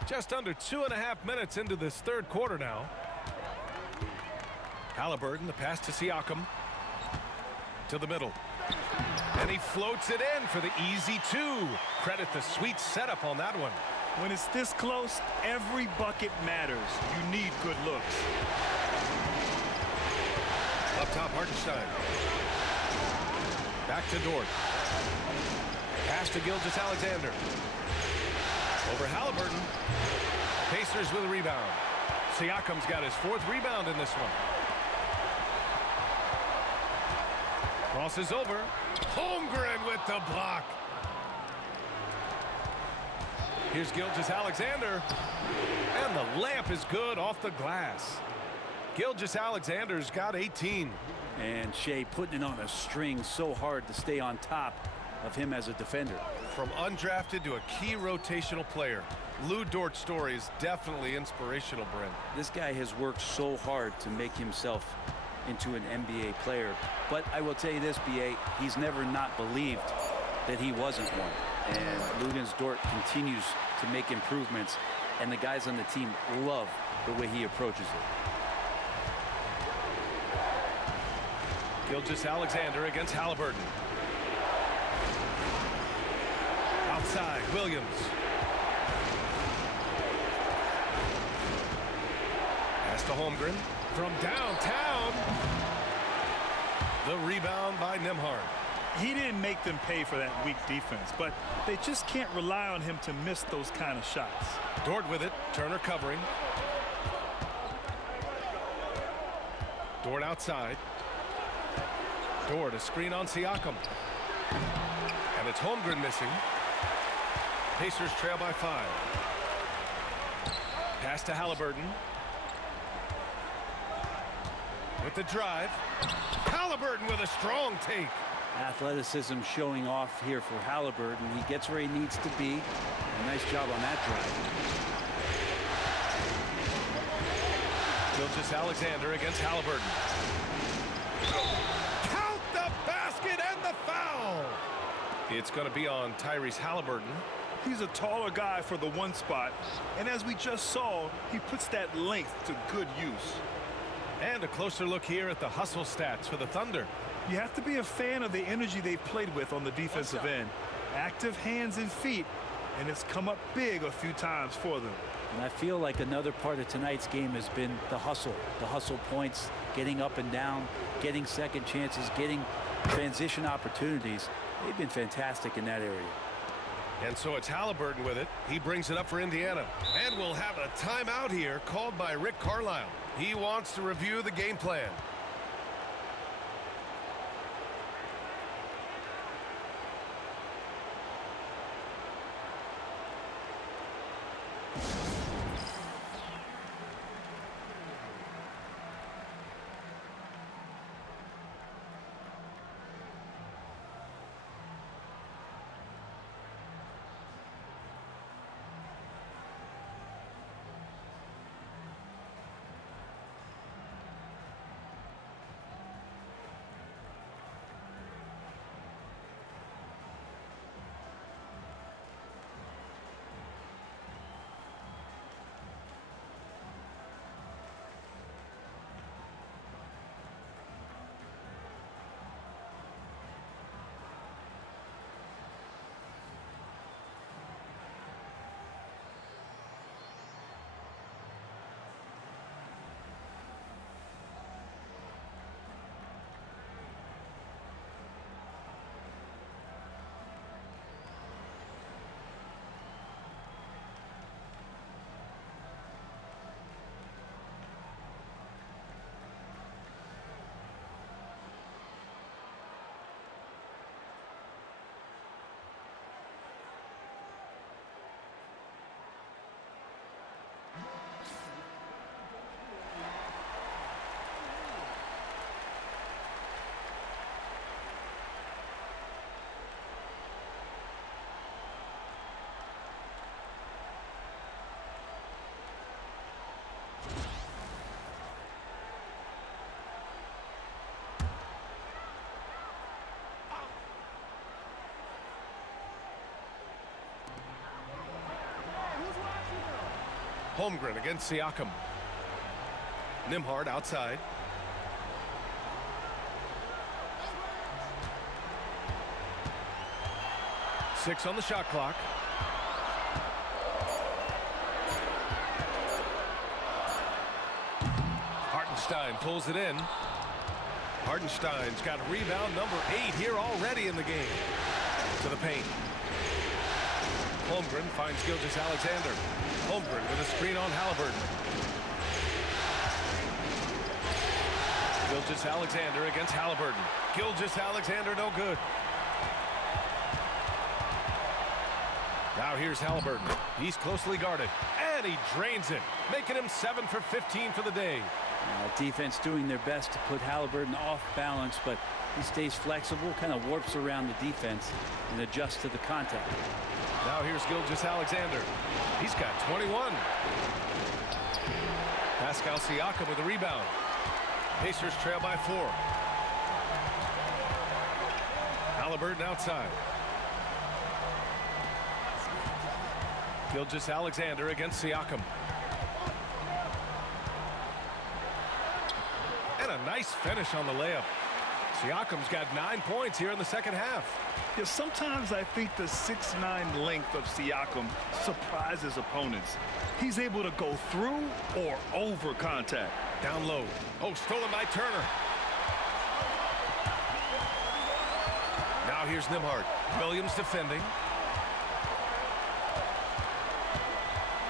Just under 2.5 minutes into this third quarter now. Halliburton, the pass to Siakam. To the middle. And he floats it in for the easy 2. Credit the sweet setup on that one. When it's this close, every bucket matters. You need good looks. Up top, Hartenstein. Back to Dort. Pass to Gilgeous-Alexander. Over Halliburton. Pacers with a rebound. Siakam's got his 4th rebound in this one. Crosses over. Holmgren with the block. Here's Gilgeous-Alexander. And the layup is good off the glass. Gilgeous-Alexander's got 18. And Shea putting it on a string so hard to stay on top of him as a defender. From undrafted to a key rotational player, Lou Dort's story is definitely inspirational, Brent. This guy has worked so hard to make himself into an NBA player. But I will tell you this, B.A., he's never not believed that he wasn't one. And Luguentz Dort continues to make improvements, and the guys on the team love the way he approaches it. Gilgeous-Alexander against Halliburton. Outside, Williams. Pass to Holmgren from downtown. The rebound by Nembhard. He didn't make them pay for that weak defense, but they just can't rely on him to miss those kind of shots. Dort with it, Turner covering. Dort outside. Dort, a screen on Siakam. And it's Holmgren missing. Pacers trail by 5. Pass to Halliburton. With the drive. Halliburton with a strong take. Athleticism showing off here for Halliburton. He gets where he needs to be. A nice job on that drive. Gilgeous-Alexander against Halliburton. Count the basket and the foul. It's going to be on Tyrese Halliburton. He's a taller guy for the 1 spot, and as we just saw, he puts that length to good use. And a closer look here at the hustle stats for the Thunder. You have to be a fan of the energy they've played with on the defensive end. Active hands and feet, and it's come up big a few times for them. And I feel like another part of tonight's game has been the hustle points, getting up and down, getting second chances, getting transition opportunities. They've been fantastic in that area. And so it's Halliburton with it. He brings it up for Indiana. And we'll have a timeout here called by Rick Carlisle. He wants to review the game plan. Holmgren against Siakam. Nembhard outside. Six on the shot clock. Hartenstein pulls it in. Hartenstein's got rebound number 8 here already in the game. To the paint. Holmgren finds Gilgeous-Alexander. Holmgren with a screen on Halliburton. Gilgeous-Alexander against Halliburton. Gilgeous-Alexander no good. Now here's Halliburton. He's closely guarded. And he drains it, making him 7 for 15 for the day. Defense doing their best to put Halliburton off balance, but he stays flexible, kind of warps around the defense and adjusts to the contact. Now here's Gilgeous-Alexander. He's got 21. Pascal Siakam with a rebound. Pacers trail by 4. Halliburton outside. Gilgeous-Alexander against Siakam. And a nice finish on the layup. Siakam's got 9 points here in the second half. Yeah, sometimes I think the 6'9" length of Siakam surprises opponents. He's able to go through or over contact. Down low. Oh, stolen by Turner. Now here's Nembhard. Williams defending.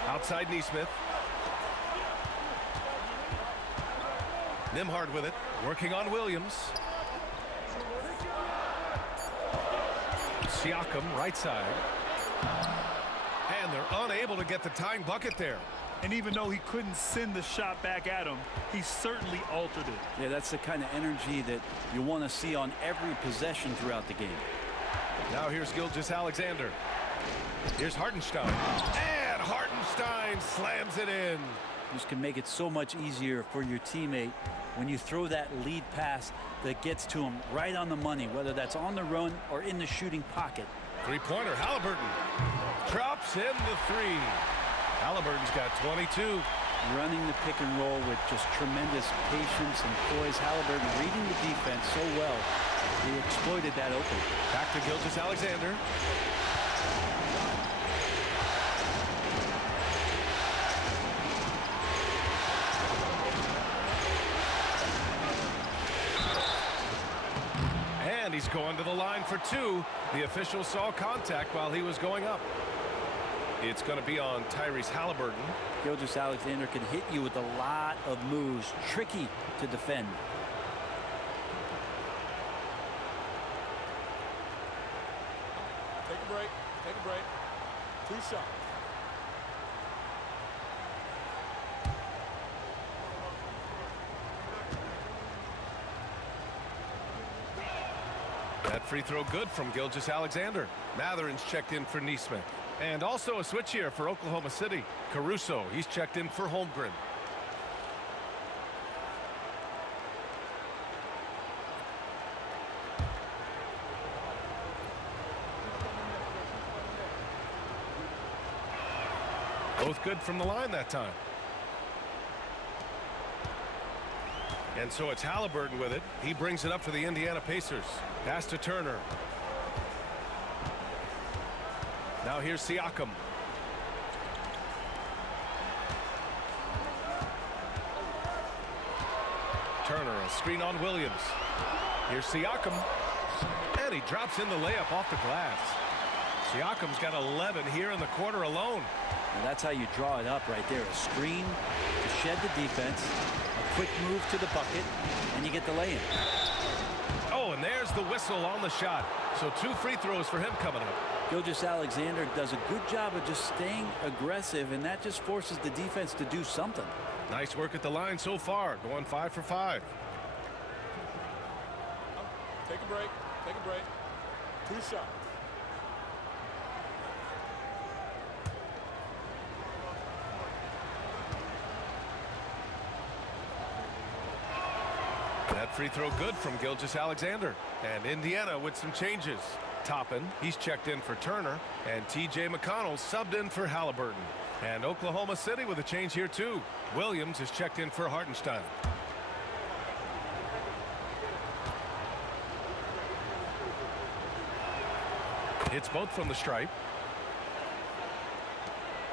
Outside Nesmith. Nembhard with it. Working on Williams. Siakam right side. And they're unable to get the tying bucket there. And even though he couldn't send the shot back at him, he certainly altered it. Yeah, that's the kind of energy that you want to see on every possession throughout the game. Now here's Gilgeous-Alexander. Here's Hartenstein. And Hartenstein slams it in. This can make it so much easier for your teammate when you throw that lead pass that gets to him right on the money, whether that's on the run or in the shooting pocket. Three-pointer, Halliburton. Drops in the 3. Halliburton's got 22. Running the pick and roll with just tremendous patience and poise. Halliburton reading the defense so well. He exploited that open. Back to Gilgeous-Alexander. And he's going to the line for 2. The official saw contact while he was going up. It's going to be on Tyrese Halliburton. Gilgeous-Alexander can hit you with a lot of moves. Tricky to defend. Take a break. Take a break. 2 shots. That free throw good from Gilgeous-Alexander. Matherin's checked in for Nesmith. And also a switch here for Oklahoma City. Caruso, he's checked in for Holmgren. Both good from the line that time. And so it's Halliburton with it. He brings it up for the Indiana Pacers. Pass to Turner. Now here's Siakam. Turner, a screen on Williams. Here's Siakam. And he drops in the layup off the glass. Siakam's got 11 here in the quarter alone. And that's how you draw it up right there. A screen to shed the defense, a quick move to the bucket, and you get the lay-in. Oh, and there's the whistle on the shot. So 2 free throws for him coming up. Gilgeous-Alexander does a good job of just staying aggressive, and that just forces the defense to do something. Nice work at the line so far, going 5 for 5. Take a break. Take a break. 2 shots. That free throw good from Gilgeous-Alexander. And Indiana with some changes. Toppin, he's checked in for Turner. And T.J. McConnell subbed in for Halliburton. And Oklahoma City with a change here too. Williams is checked in for Hartenstein. Hits both from the stripe.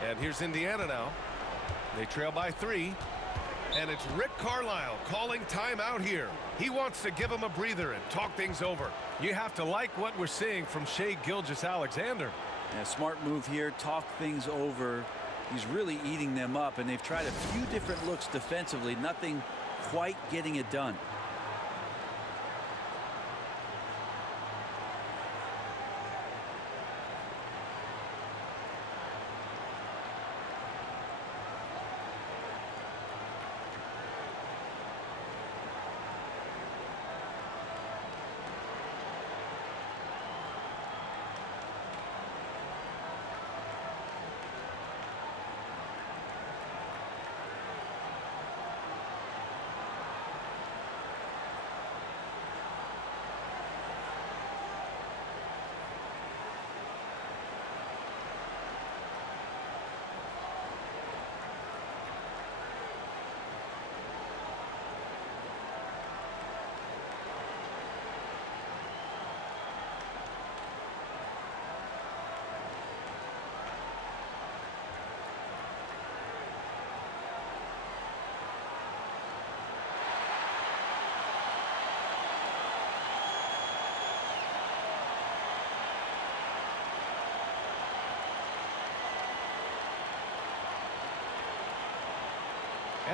And here's Indiana now. They trail by 3. And it's Rick Carlisle calling timeout here. He wants to give him a breather and talk things over. You have to like what we're seeing from Shai Gilgeous-Alexander. Yeah, smart move here. Talk things over. He's really eating them up, and they've tried a few different looks defensively. Nothing quite getting it done.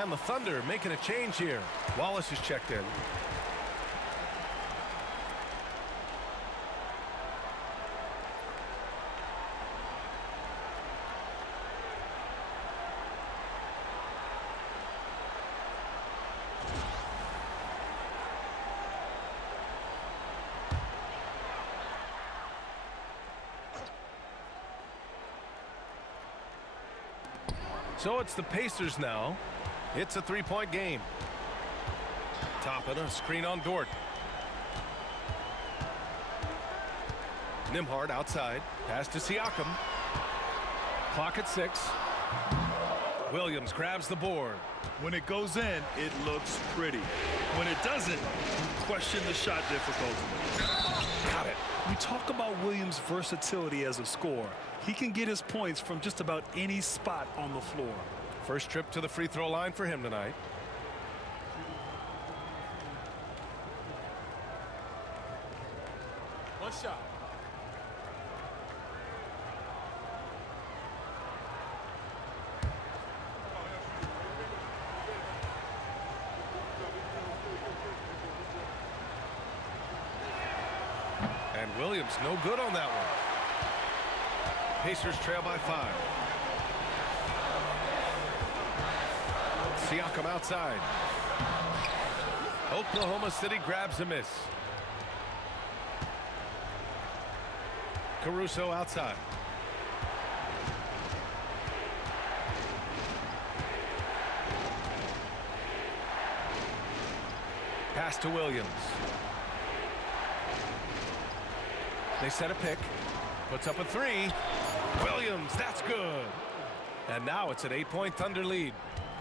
And the Thunder making a change here. Wallace is checked in. So it's the Pacers now. It's a three-point game. Toppin, a screen on Dort. Nembhard outside. Pass to Siakam. Clock at 6. Williams grabs the board. When it goes in, it looks pretty. When it doesn't, you question the shot difficulty. Got it. We talk about Williams' versatility as a scorer. He can get his points from just about any spot on the floor. First trip to the free throw line for him tonight. One shot. And Williams no good on that one. Pacers trail by 5. Siakam outside. Oklahoma City grabs a miss. Caruso outside. Pass to Williams. They set a pick. Puts up a 3. Williams, that's good. And now it's an 8-point Thunder lead.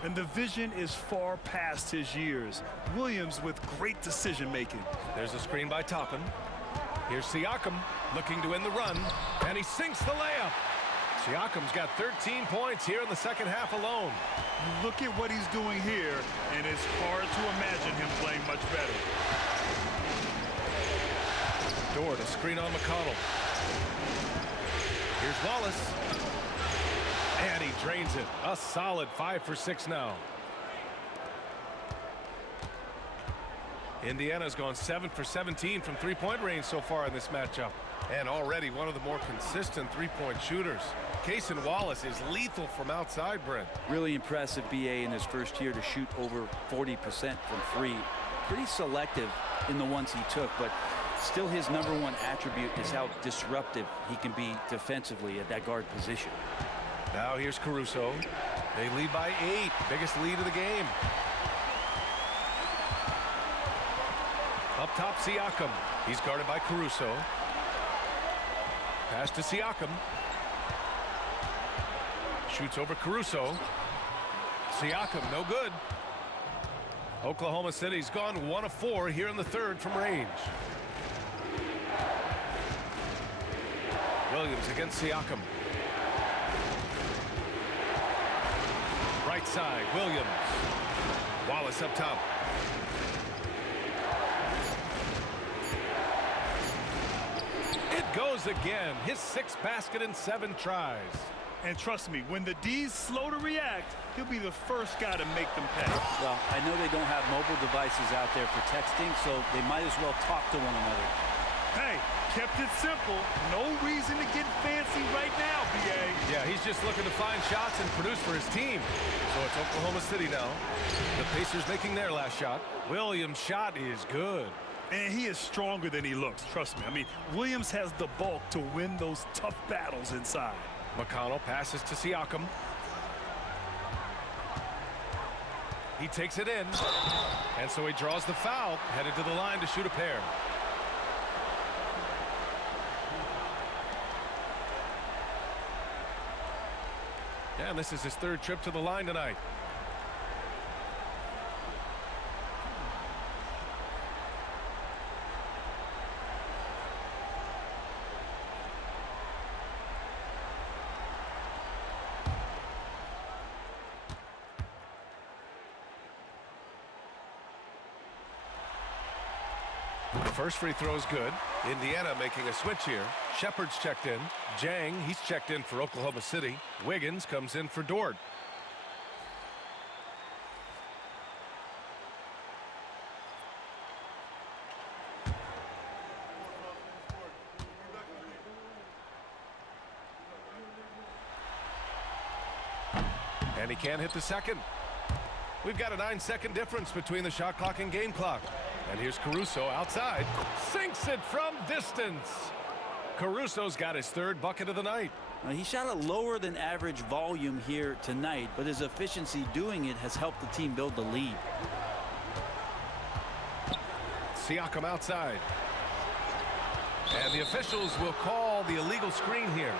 And the vision is far past his years. Williams with great decision-making. There's a screen by Toppin. Here's Siakam looking to win the run, and he sinks the layup. Siakam's got 13 points here in the second half alone. You look at what he's doing here, and it's hard to imagine him playing much better. Dort, a screen on McConnell. Here's Wallace. And he drains it. A solid 5 for 6 now. Indiana's gone 7 for 17 from three-point range so far in this matchup. And already one of the more consistent three-point shooters. Cason Wallace is lethal from outside, Brent. Really impressive BA in his first year to shoot over 40% from free. Pretty selective in the ones he took, but still his #1 attribute is how disruptive he can be defensively at that guard position. Now here's Caruso. They lead by 8. Biggest lead of the game. Up top, Siakam. He's guarded by Caruso. Pass to Siakam. Shoots over Caruso. Siakam, no good. Oklahoma City's gone 1 of 4 here in the third from range. Williams against Siakam. Right side, Williams. Wallace up top. It goes again. His 6th basket in 7 tries. And trust me, when the D's slow to react, he'll be the first guy to make them pay. Well, I know they don't have mobile devices out there for texting, so they might as well talk to one another. Hey, kept it simple. No reason to get fancy right now, B.A. Yeah, he's just looking to find shots and produce for his team. So it's Oklahoma City now. The Pacers making their last shot. Williams' shot is good. And he is stronger than he looks, trust me. I mean, Williams has the bulk to win those tough battles inside. McConnell passes to Siakam. He takes it in. And so he draws the foul, headed to the line to shoot a pair. And this is his 3rd trip to the line tonight. The first free throw is good. Indiana making a switch here. Shepard's checked in. Jang, he's checked in for Oklahoma City. Wiggins comes in for Dort. And he can't hit the second. We've got a 9-second difference between the shot clock and game clock. And here's Caruso outside. Sinks it from distance. Caruso's got his 3rd bucket of the night. Now, he shot a lower than average volume here tonight, but his efficiency doing it has helped the team build the lead. Siakam outside. And the officials will call the illegal screen here.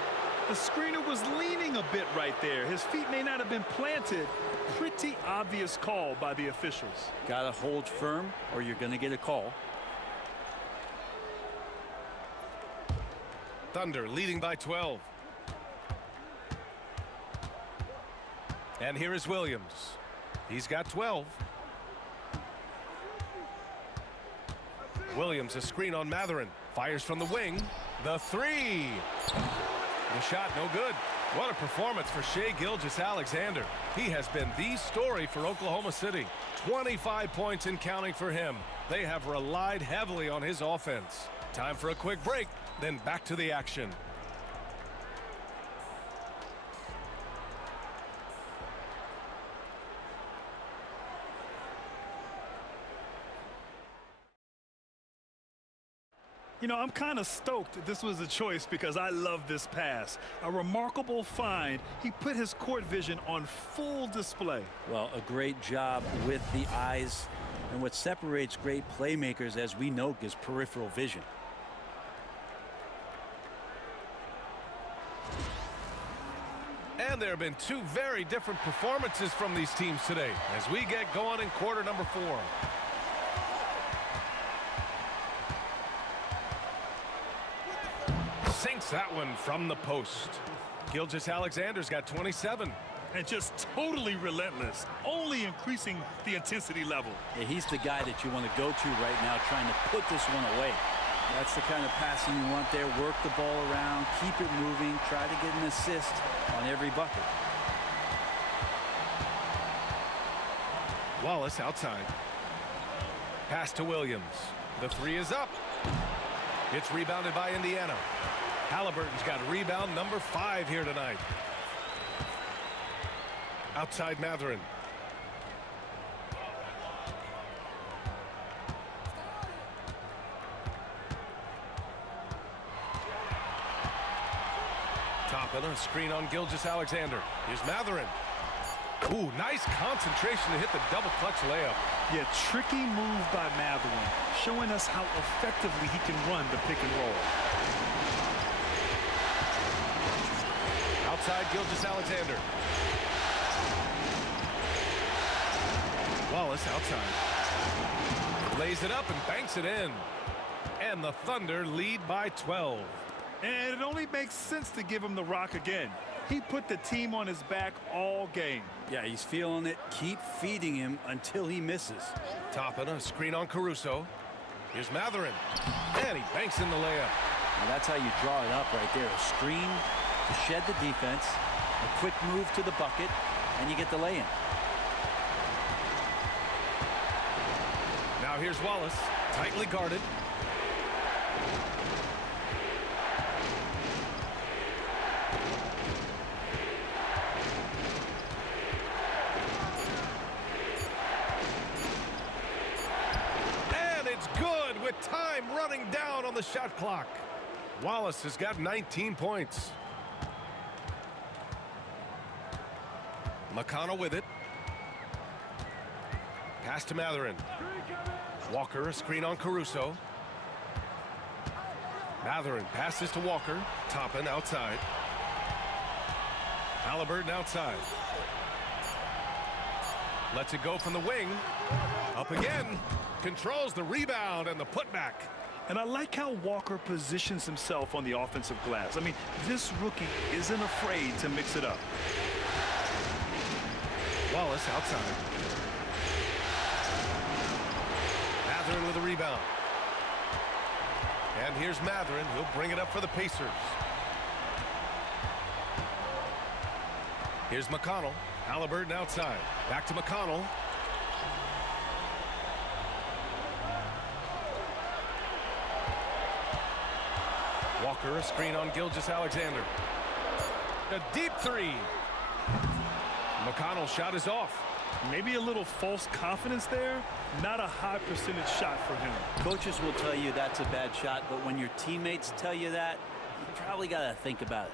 The screener was leaning a bit right there. His feet may not have been planted. Pretty obvious call by the officials. Gotta hold firm or you're gonna get a call. Thunder leading by 12. And here is Williams. He's got 12. Williams a screen on Mathurin. Fires from the wing. The 3. The shot no good. What a performance for Shai Gilgeous-Alexander. He has been the story for Oklahoma City. 25 points and counting for him. They have relied heavily on his offense. Time for a quick break, then back to the action. You know, I'm kind of stoked this was a choice because I love this pass. A remarkable find. He put his court vision on full display. Well, a great job with the eyes. And what separates great playmakers, as we know, is peripheral vision. And there have been 2 very different performances from these teams today as we get going in quarter number 4. Sinks that one from the post. Gilgeous-Alexander's got 27. And just totally relentless, only increasing the intensity level. Yeah, he's the guy that you want to go to right now, trying to put this one away. That's the kind of passing you want there. Work the ball around, keep it moving, try to get an assist on every bucket. Wallace outside. Pass to Williams. The 3 is up. It's rebounded by Indiana. Halliburton's got rebound number 5 here tonight. Outside Mathurin. Toppin, a screen on Gilgeous-Alexander. Here's Mathurin. Ooh, nice concentration to hit the double clutch layup. Yeah, tricky move by Mathurin, showing us how effectively he can run the pick and roll. Outside Gilgeous-Alexander. Wallace outside. Lays it up and banks it in. And the Thunder lead by 12. And it only makes sense to give him the rock again. He put the team on his back all game. Yeah, he's feeling it. Keep feeding him until he misses. Toppin, a screen on Caruso. Here's Matherin. And he banks in the layup. Now that's how you draw it up right there. A screen to shed the defense, a quick move to the bucket, and you get the lay-in. Now here's Wallace, tightly guarded. And it's good with time running down on the shot clock. Wallace has got 19 points. McConnell with it. Pass to Matherin. Walker, a screen on Caruso. Matherin passes to Walker. Toppin outside. Halliburton outside. Lets it go from the wing. Up again. Controls the rebound and the putback. And I like how Walker positions himself on the offensive glass. I mean, this rookie isn't afraid to mix it up. Wallace outside. Matherin with a rebound. And here's Matherin. He'll bring it up for the Pacers. Here's McConnell. Halliburton outside. Back to McConnell. Walker, a screen on Gilgeous-Alexander. A deep three. McConnell's shot is off. Maybe a little false confidence there. Not a high percentage shot for him. Coaches will tell you that's a bad shot, but when your teammates tell you that, you probably got to think about it.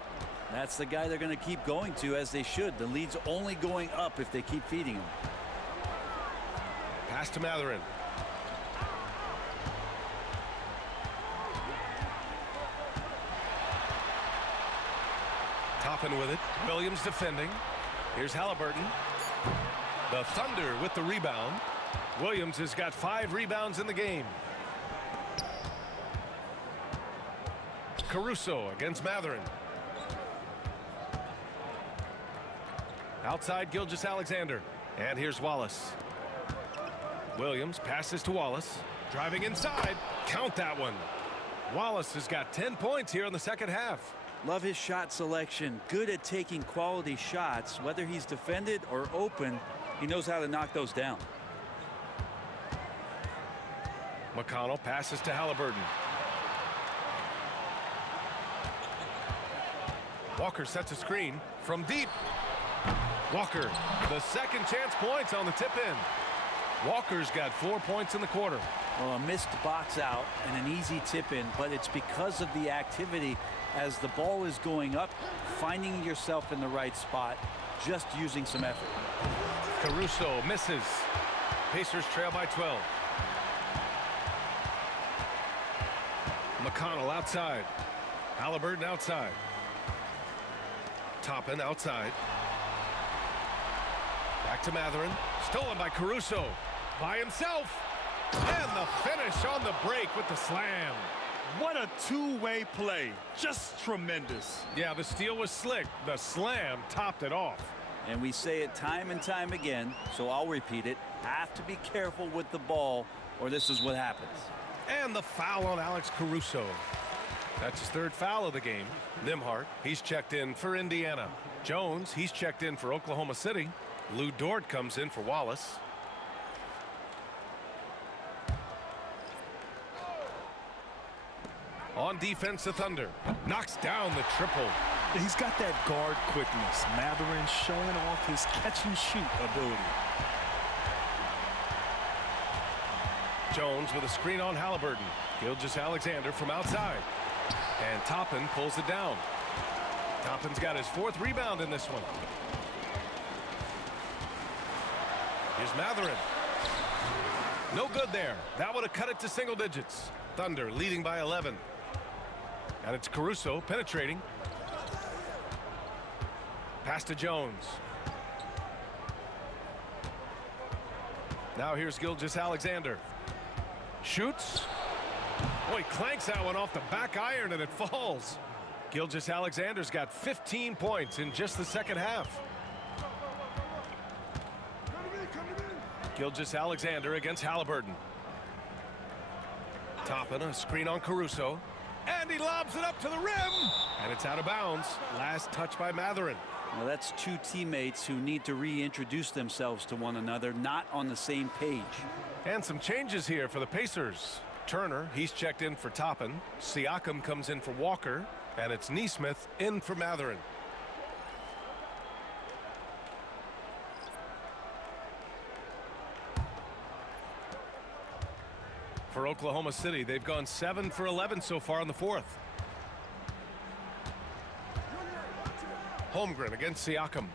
That's the guy they're going to keep going to, as they should. The lead's only going up if they keep feeding him. Pass to Matherin. Toppin with it. Williams defending. Here's Halliburton. The Thunder with the rebound. Williams has got 5 rebounds in the game. Caruso against Matherin. Outside Gilgeous-Alexander. And here's Wallace. Williams passes to Wallace. Driving inside. Count that one. Wallace has got 10 points here in the second half. Love his shot selection. Good at taking quality shots. Whether he's defended or open, he knows how to knock those down. McConnell passes to Halliburton. Walker sets a screen from deep. Walker, the second chance points on the tip in. Walker's got 4 points in the quarter. Well, a missed box out and an easy tip in, but it's because of the activity as the ball is going up, finding yourself in the right spot, just using some effort. Caruso misses. Pacers trail by 12. McConnell outside. Halliburton outside. Toppin outside. Back to Matherin. Stolen by Caruso. By himself. And the finish on the break with the slam. What a two-way play. Just tremendous. Yeah, the steal was slick. The slam topped it off. And we say it time and time again, so I'll repeat it. Have to be careful with the ball, or this is what happens. And the foul on Alex Caruso. That's his 3rd foul of the game. Nembhard, he's checked in for Indiana. Jones, he's checked in for Oklahoma City. Lou Dort comes in for Wallace. On defense, the Thunder knocks down the triple. He's got that guard quickness. Matherin showing off his catch-and-shoot ability. Jones with a screen on Halliburton. Gilgeous-Alexander from outside. And Toppin pulls it down. Toppin's got his 4th rebound in this one. Here's Matherin. No good there. That would have cut it to single digits. Thunder leading by 11. And it's Caruso penetrating. Pass to Jones. Now here's Gilgeous-Alexander. Shoots. Boy, clanks that one off the back iron and it falls. Gilgeous-Alexander's got 15 points in just the second half. Gilgeous-Alexander against Halliburton. Toppin, a screen on Caruso. And he lobs it up to the rim. And it's out of bounds. Last touch by Mathurin. Well, that's two teammates who need to reintroduce themselves to one another, not on the same page. And some changes here for the Pacers. Turner, he's checked in for Toppin. Siakam comes in for Walker. And it's Nesmith in for Mathurin. For Oklahoma City, they've gone 7 for 11 so far in the fourth. Holmgren against Siakam.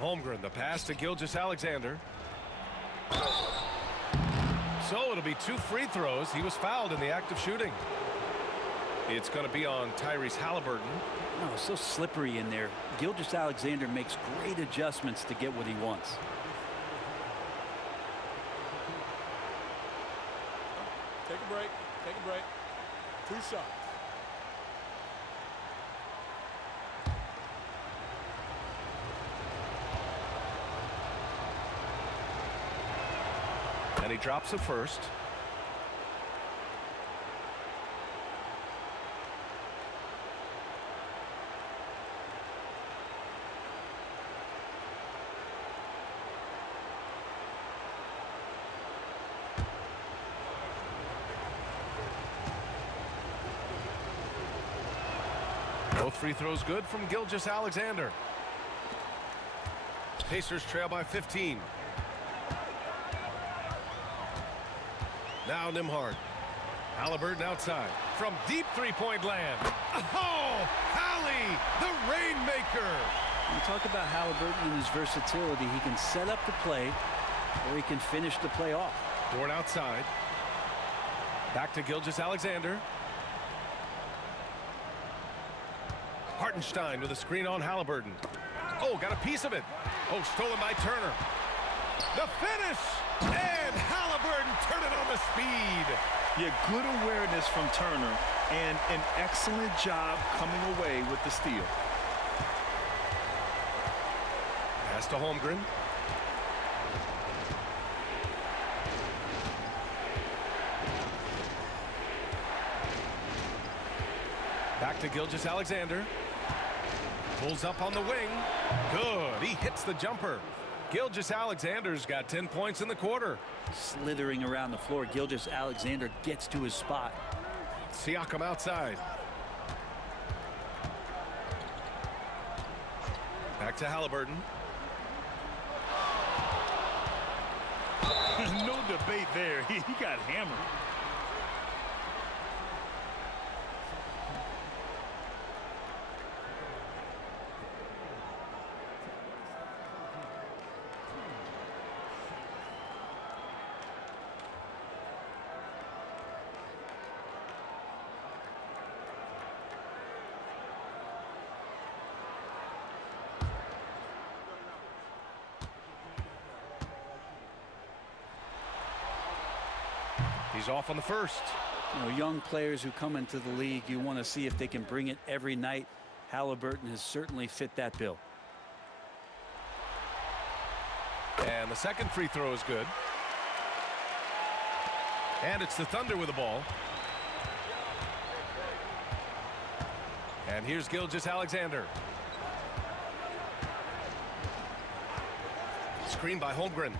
Holmgren, the pass to Gilgeous-Alexander. So it'll be 2 free throws. He was fouled in the act of shooting. It's going to be on Tyrese Halliburton. Oh, so slippery in there. Gilgeous-Alexander makes great adjustments to get what he wants. Take a break. Take a break. 2 shots. And he drops it first. Both free throws good from Gilgeous-Alexander. Pacers trail by 15. Now Nembhard. Halliburton outside. From deep three-point land. Oh, Hallie, the rainmaker. You talk about Halliburton and his versatility. He can set up the play, or he can finish the play off. Dort outside. Back to Gilgeous-Alexander. Hartenstein with a screen on Halliburton. Oh, got a piece of it. Oh, stolen by Turner. The finish! And Halliburton turned it on the speed. Yeah, good awareness from Turner and an excellent job coming away with the steal. Pass to Holmgren. Back to Gilgeous-Alexander. Pulls up on the wing. Good. He hits the jumper. Gilgeous-Alexander's got 10 points in the quarter. Slithering around the floor, Gilgeous-Alexander gets to his spot. Siakam outside. Back to Halliburton. No debate there. He got hammered. He's off on the first. You know, young players who come into the league, you want to see if they can bring it every night. Halliburton has certainly fit that bill. And the second free throw is good. And it's the Thunder with the ball. And here's Gilgeous-Alexander. Screen by Holmgren.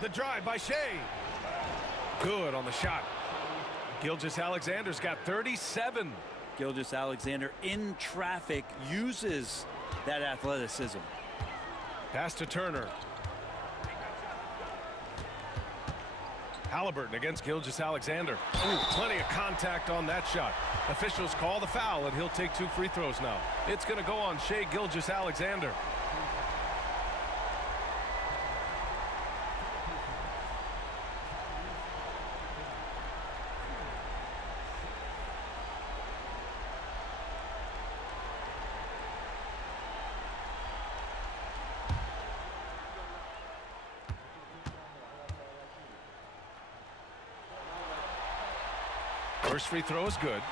The drive by Shea. Good on the shot. Gilgeous-Alexander's got 37. Gilgeous-Alexander in traffic uses that athleticism. Pass to Turner. Halliburton against Gilgeous-Alexander. Plenty of contact on that shot. Officials call the foul, and he'll take 2 free throws now. It's going to go on Shea Gilgeous-Alexander. First free throw is good.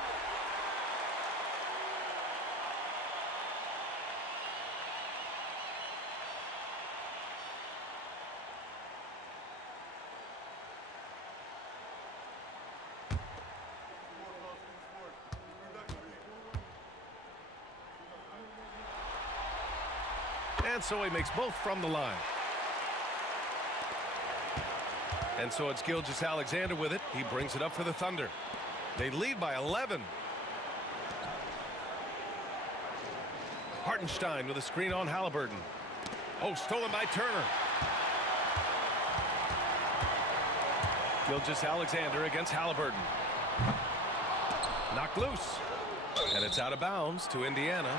And so he makes both from the line. And so it's Gilgeous-Alexander with it. He brings it up for the Thunder. They lead by 11. Hartenstein with a screen on Halliburton. Oh, stolen by Turner. Gilgeous-Alexander against Halliburton. Knocked loose. And it's out of bounds to Indiana.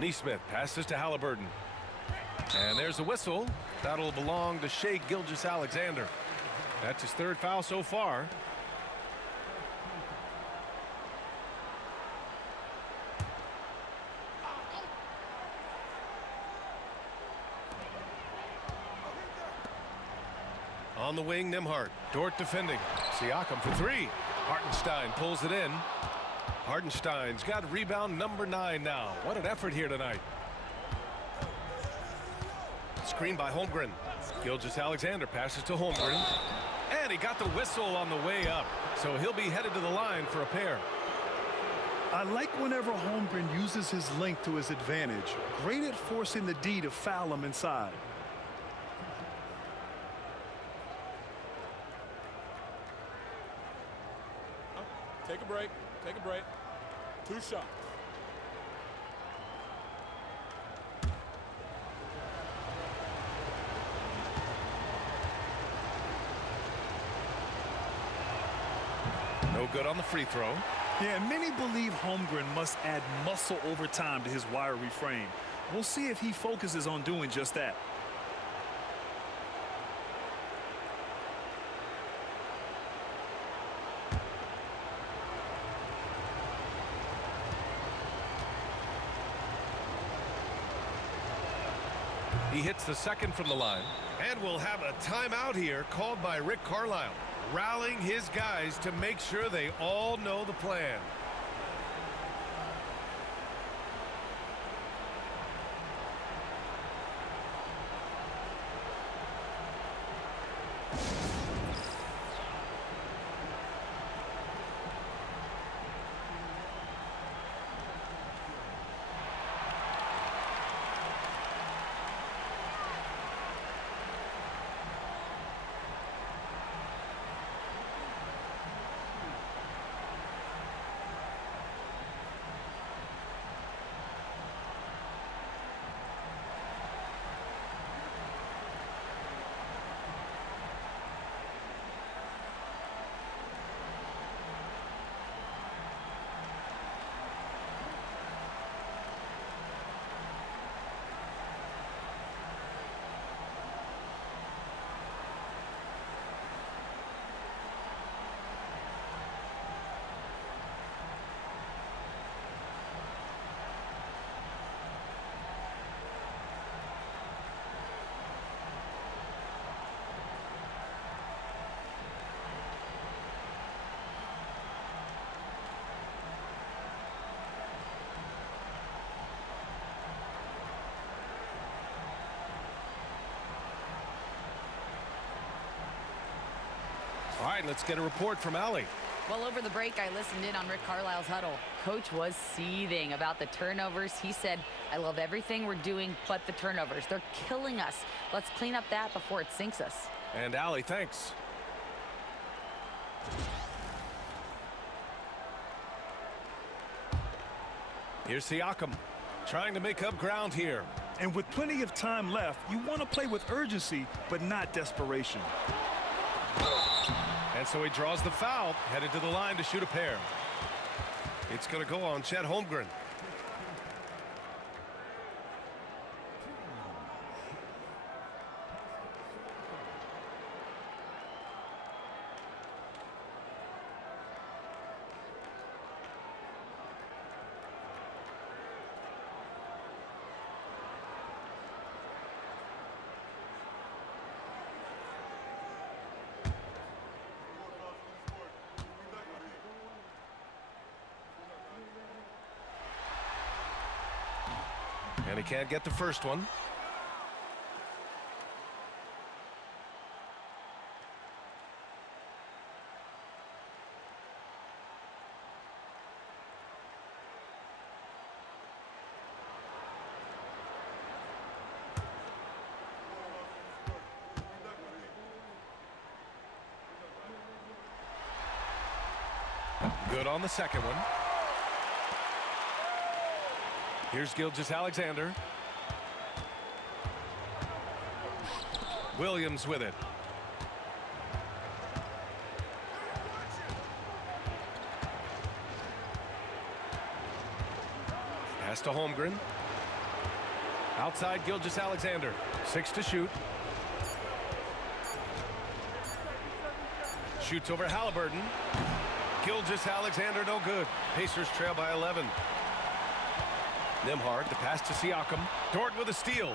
Neesmith passes to Halliburton. And there's a whistle. That'll belong to Shai Gilgeous-Alexander. That's his third foul so far. On the wing, Nembhard. Dort defending. Siakam for three. Hartenstein pulls it in. Hartenstein's got rebound number 9 now. What an effort here tonight. Screen by Holmgren. Gilgeous-Alexander passes to Holmgren. And he got the whistle on the way up. So he'll be headed to the line for a pair. I like whenever Holmgren uses his length to his advantage. Great at forcing the D to foul him inside. Take a break. Take a break. 2 shots. No good on the free throw. Yeah, many believe Holmgren must add muscle over time to his wiry frame. We'll see if he focuses on doing just that. He hits the second from the line. And we'll have a timeout here called by Rick Carlisle, rallying his guys to make sure they all know the plan. All right, let's get a report from Allie. Well, over the break, I listened in on Rick Carlisle's huddle. Coach was seething about the turnovers. He said, I love everything we're doing but the turnovers. They're killing us. Let's clean up that before it sinks us. And Allie, thanks. Here's Siakam trying to make up ground here. And with plenty of time left, you want to play with urgency, but not desperation. And so he draws the foul, headed to the line to shoot a pair. It's going to go on Chet Holmgren. And he can't get the first one. Good on the second one. Here's Gilgeous-Alexander. Williams with it. Pass to Holmgren. Outside Gilgeous-Alexander. 6 to shoot. Shoots over Halliburton. Gilgeous-Alexander no good. Pacers trail by 11. Nembhard to pass to Siakam. Dort with a steal.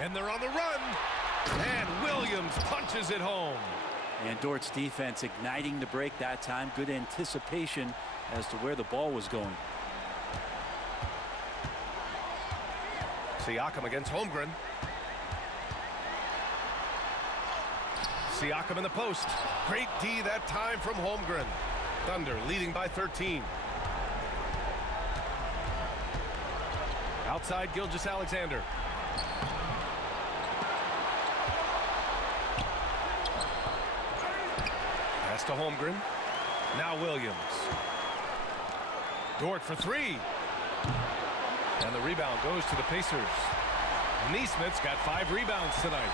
And they're on the run. And Williams punches it home. And Dort's defense igniting the break that time. Good anticipation as to where the ball was going. Siakam against Holmgren. Siakam in the post. Great D that time from Holmgren. Thunder leading by 13. Outside Gilgeous-Alexander. Pass to Holmgren. Now Williams. Dort for 3. And the rebound goes to the Pacers. Neesmith's got 5 rebounds tonight.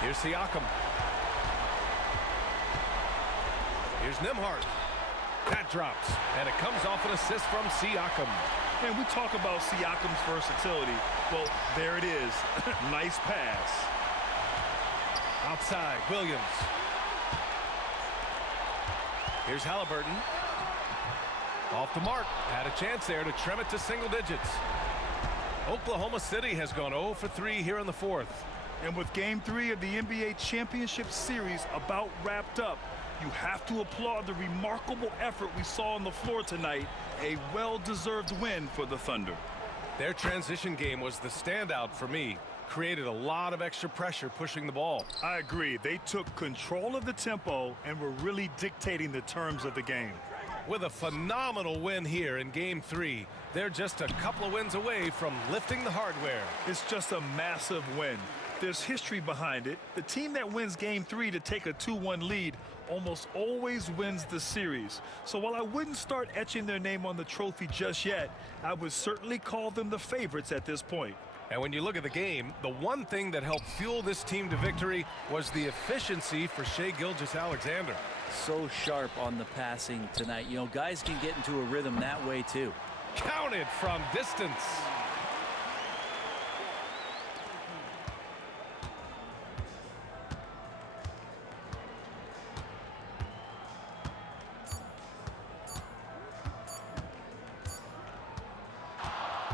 Here's Siakam. Here's Nembhard. That drops, and it comes off an assist from Siakam. And we talk about Siakam's versatility. Well, there it is. Nice pass. Outside, Williams. Here's Halliburton. Off the mark. Had a chance there to trim it to single digits. Oklahoma City has gone 0 for 3 here in the fourth. And with Game 3 of the NBA Championship Series about wrapped up, you have to applaud the remarkable effort we saw on the floor tonight. A well-deserved win for the Thunder. Their transition game was the standout for me. Created a lot of extra pressure pushing the ball. I agree. They took control of the tempo and were really dictating the terms of the game. With a phenomenal win here in Game 3, they're just a couple of wins away from lifting the hardware. It's just a massive win. There's history behind it. The team that wins Game 3 to take a 2-1 lead almost always wins the series. So while I wouldn't start etching their name on the trophy just yet, I would certainly call them the favorites at this point. And when you look at the game, the one thing that helped fuel this team to victory was the efficiency for Shai Gilgeous-Alexander. So sharp on the passing tonight. You know, guys can get into a rhythm that way too. Counted from distance.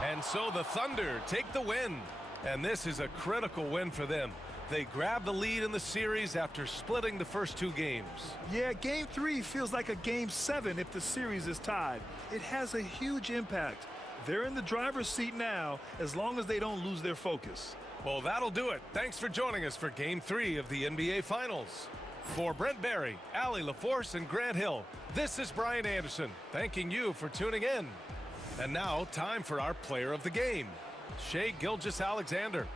And so the Thunder take the win. And this is a critical win for them. They grab the lead in the series after splitting the first 2 games. Yeah, Game 3 feels like a Game 7 if the series is tied. It has a huge impact. They're in the driver's seat now as long as they don't lose their focus. Well, that'll do it. Thanks for joining us for Game 3 of the NBA Finals. For Brent Barry, Allie LaForce, and Grant Hill, this is Brian Anderson, thanking you for tuning in. And now, time for our player of the game, Shai Gilgeous-Alexander.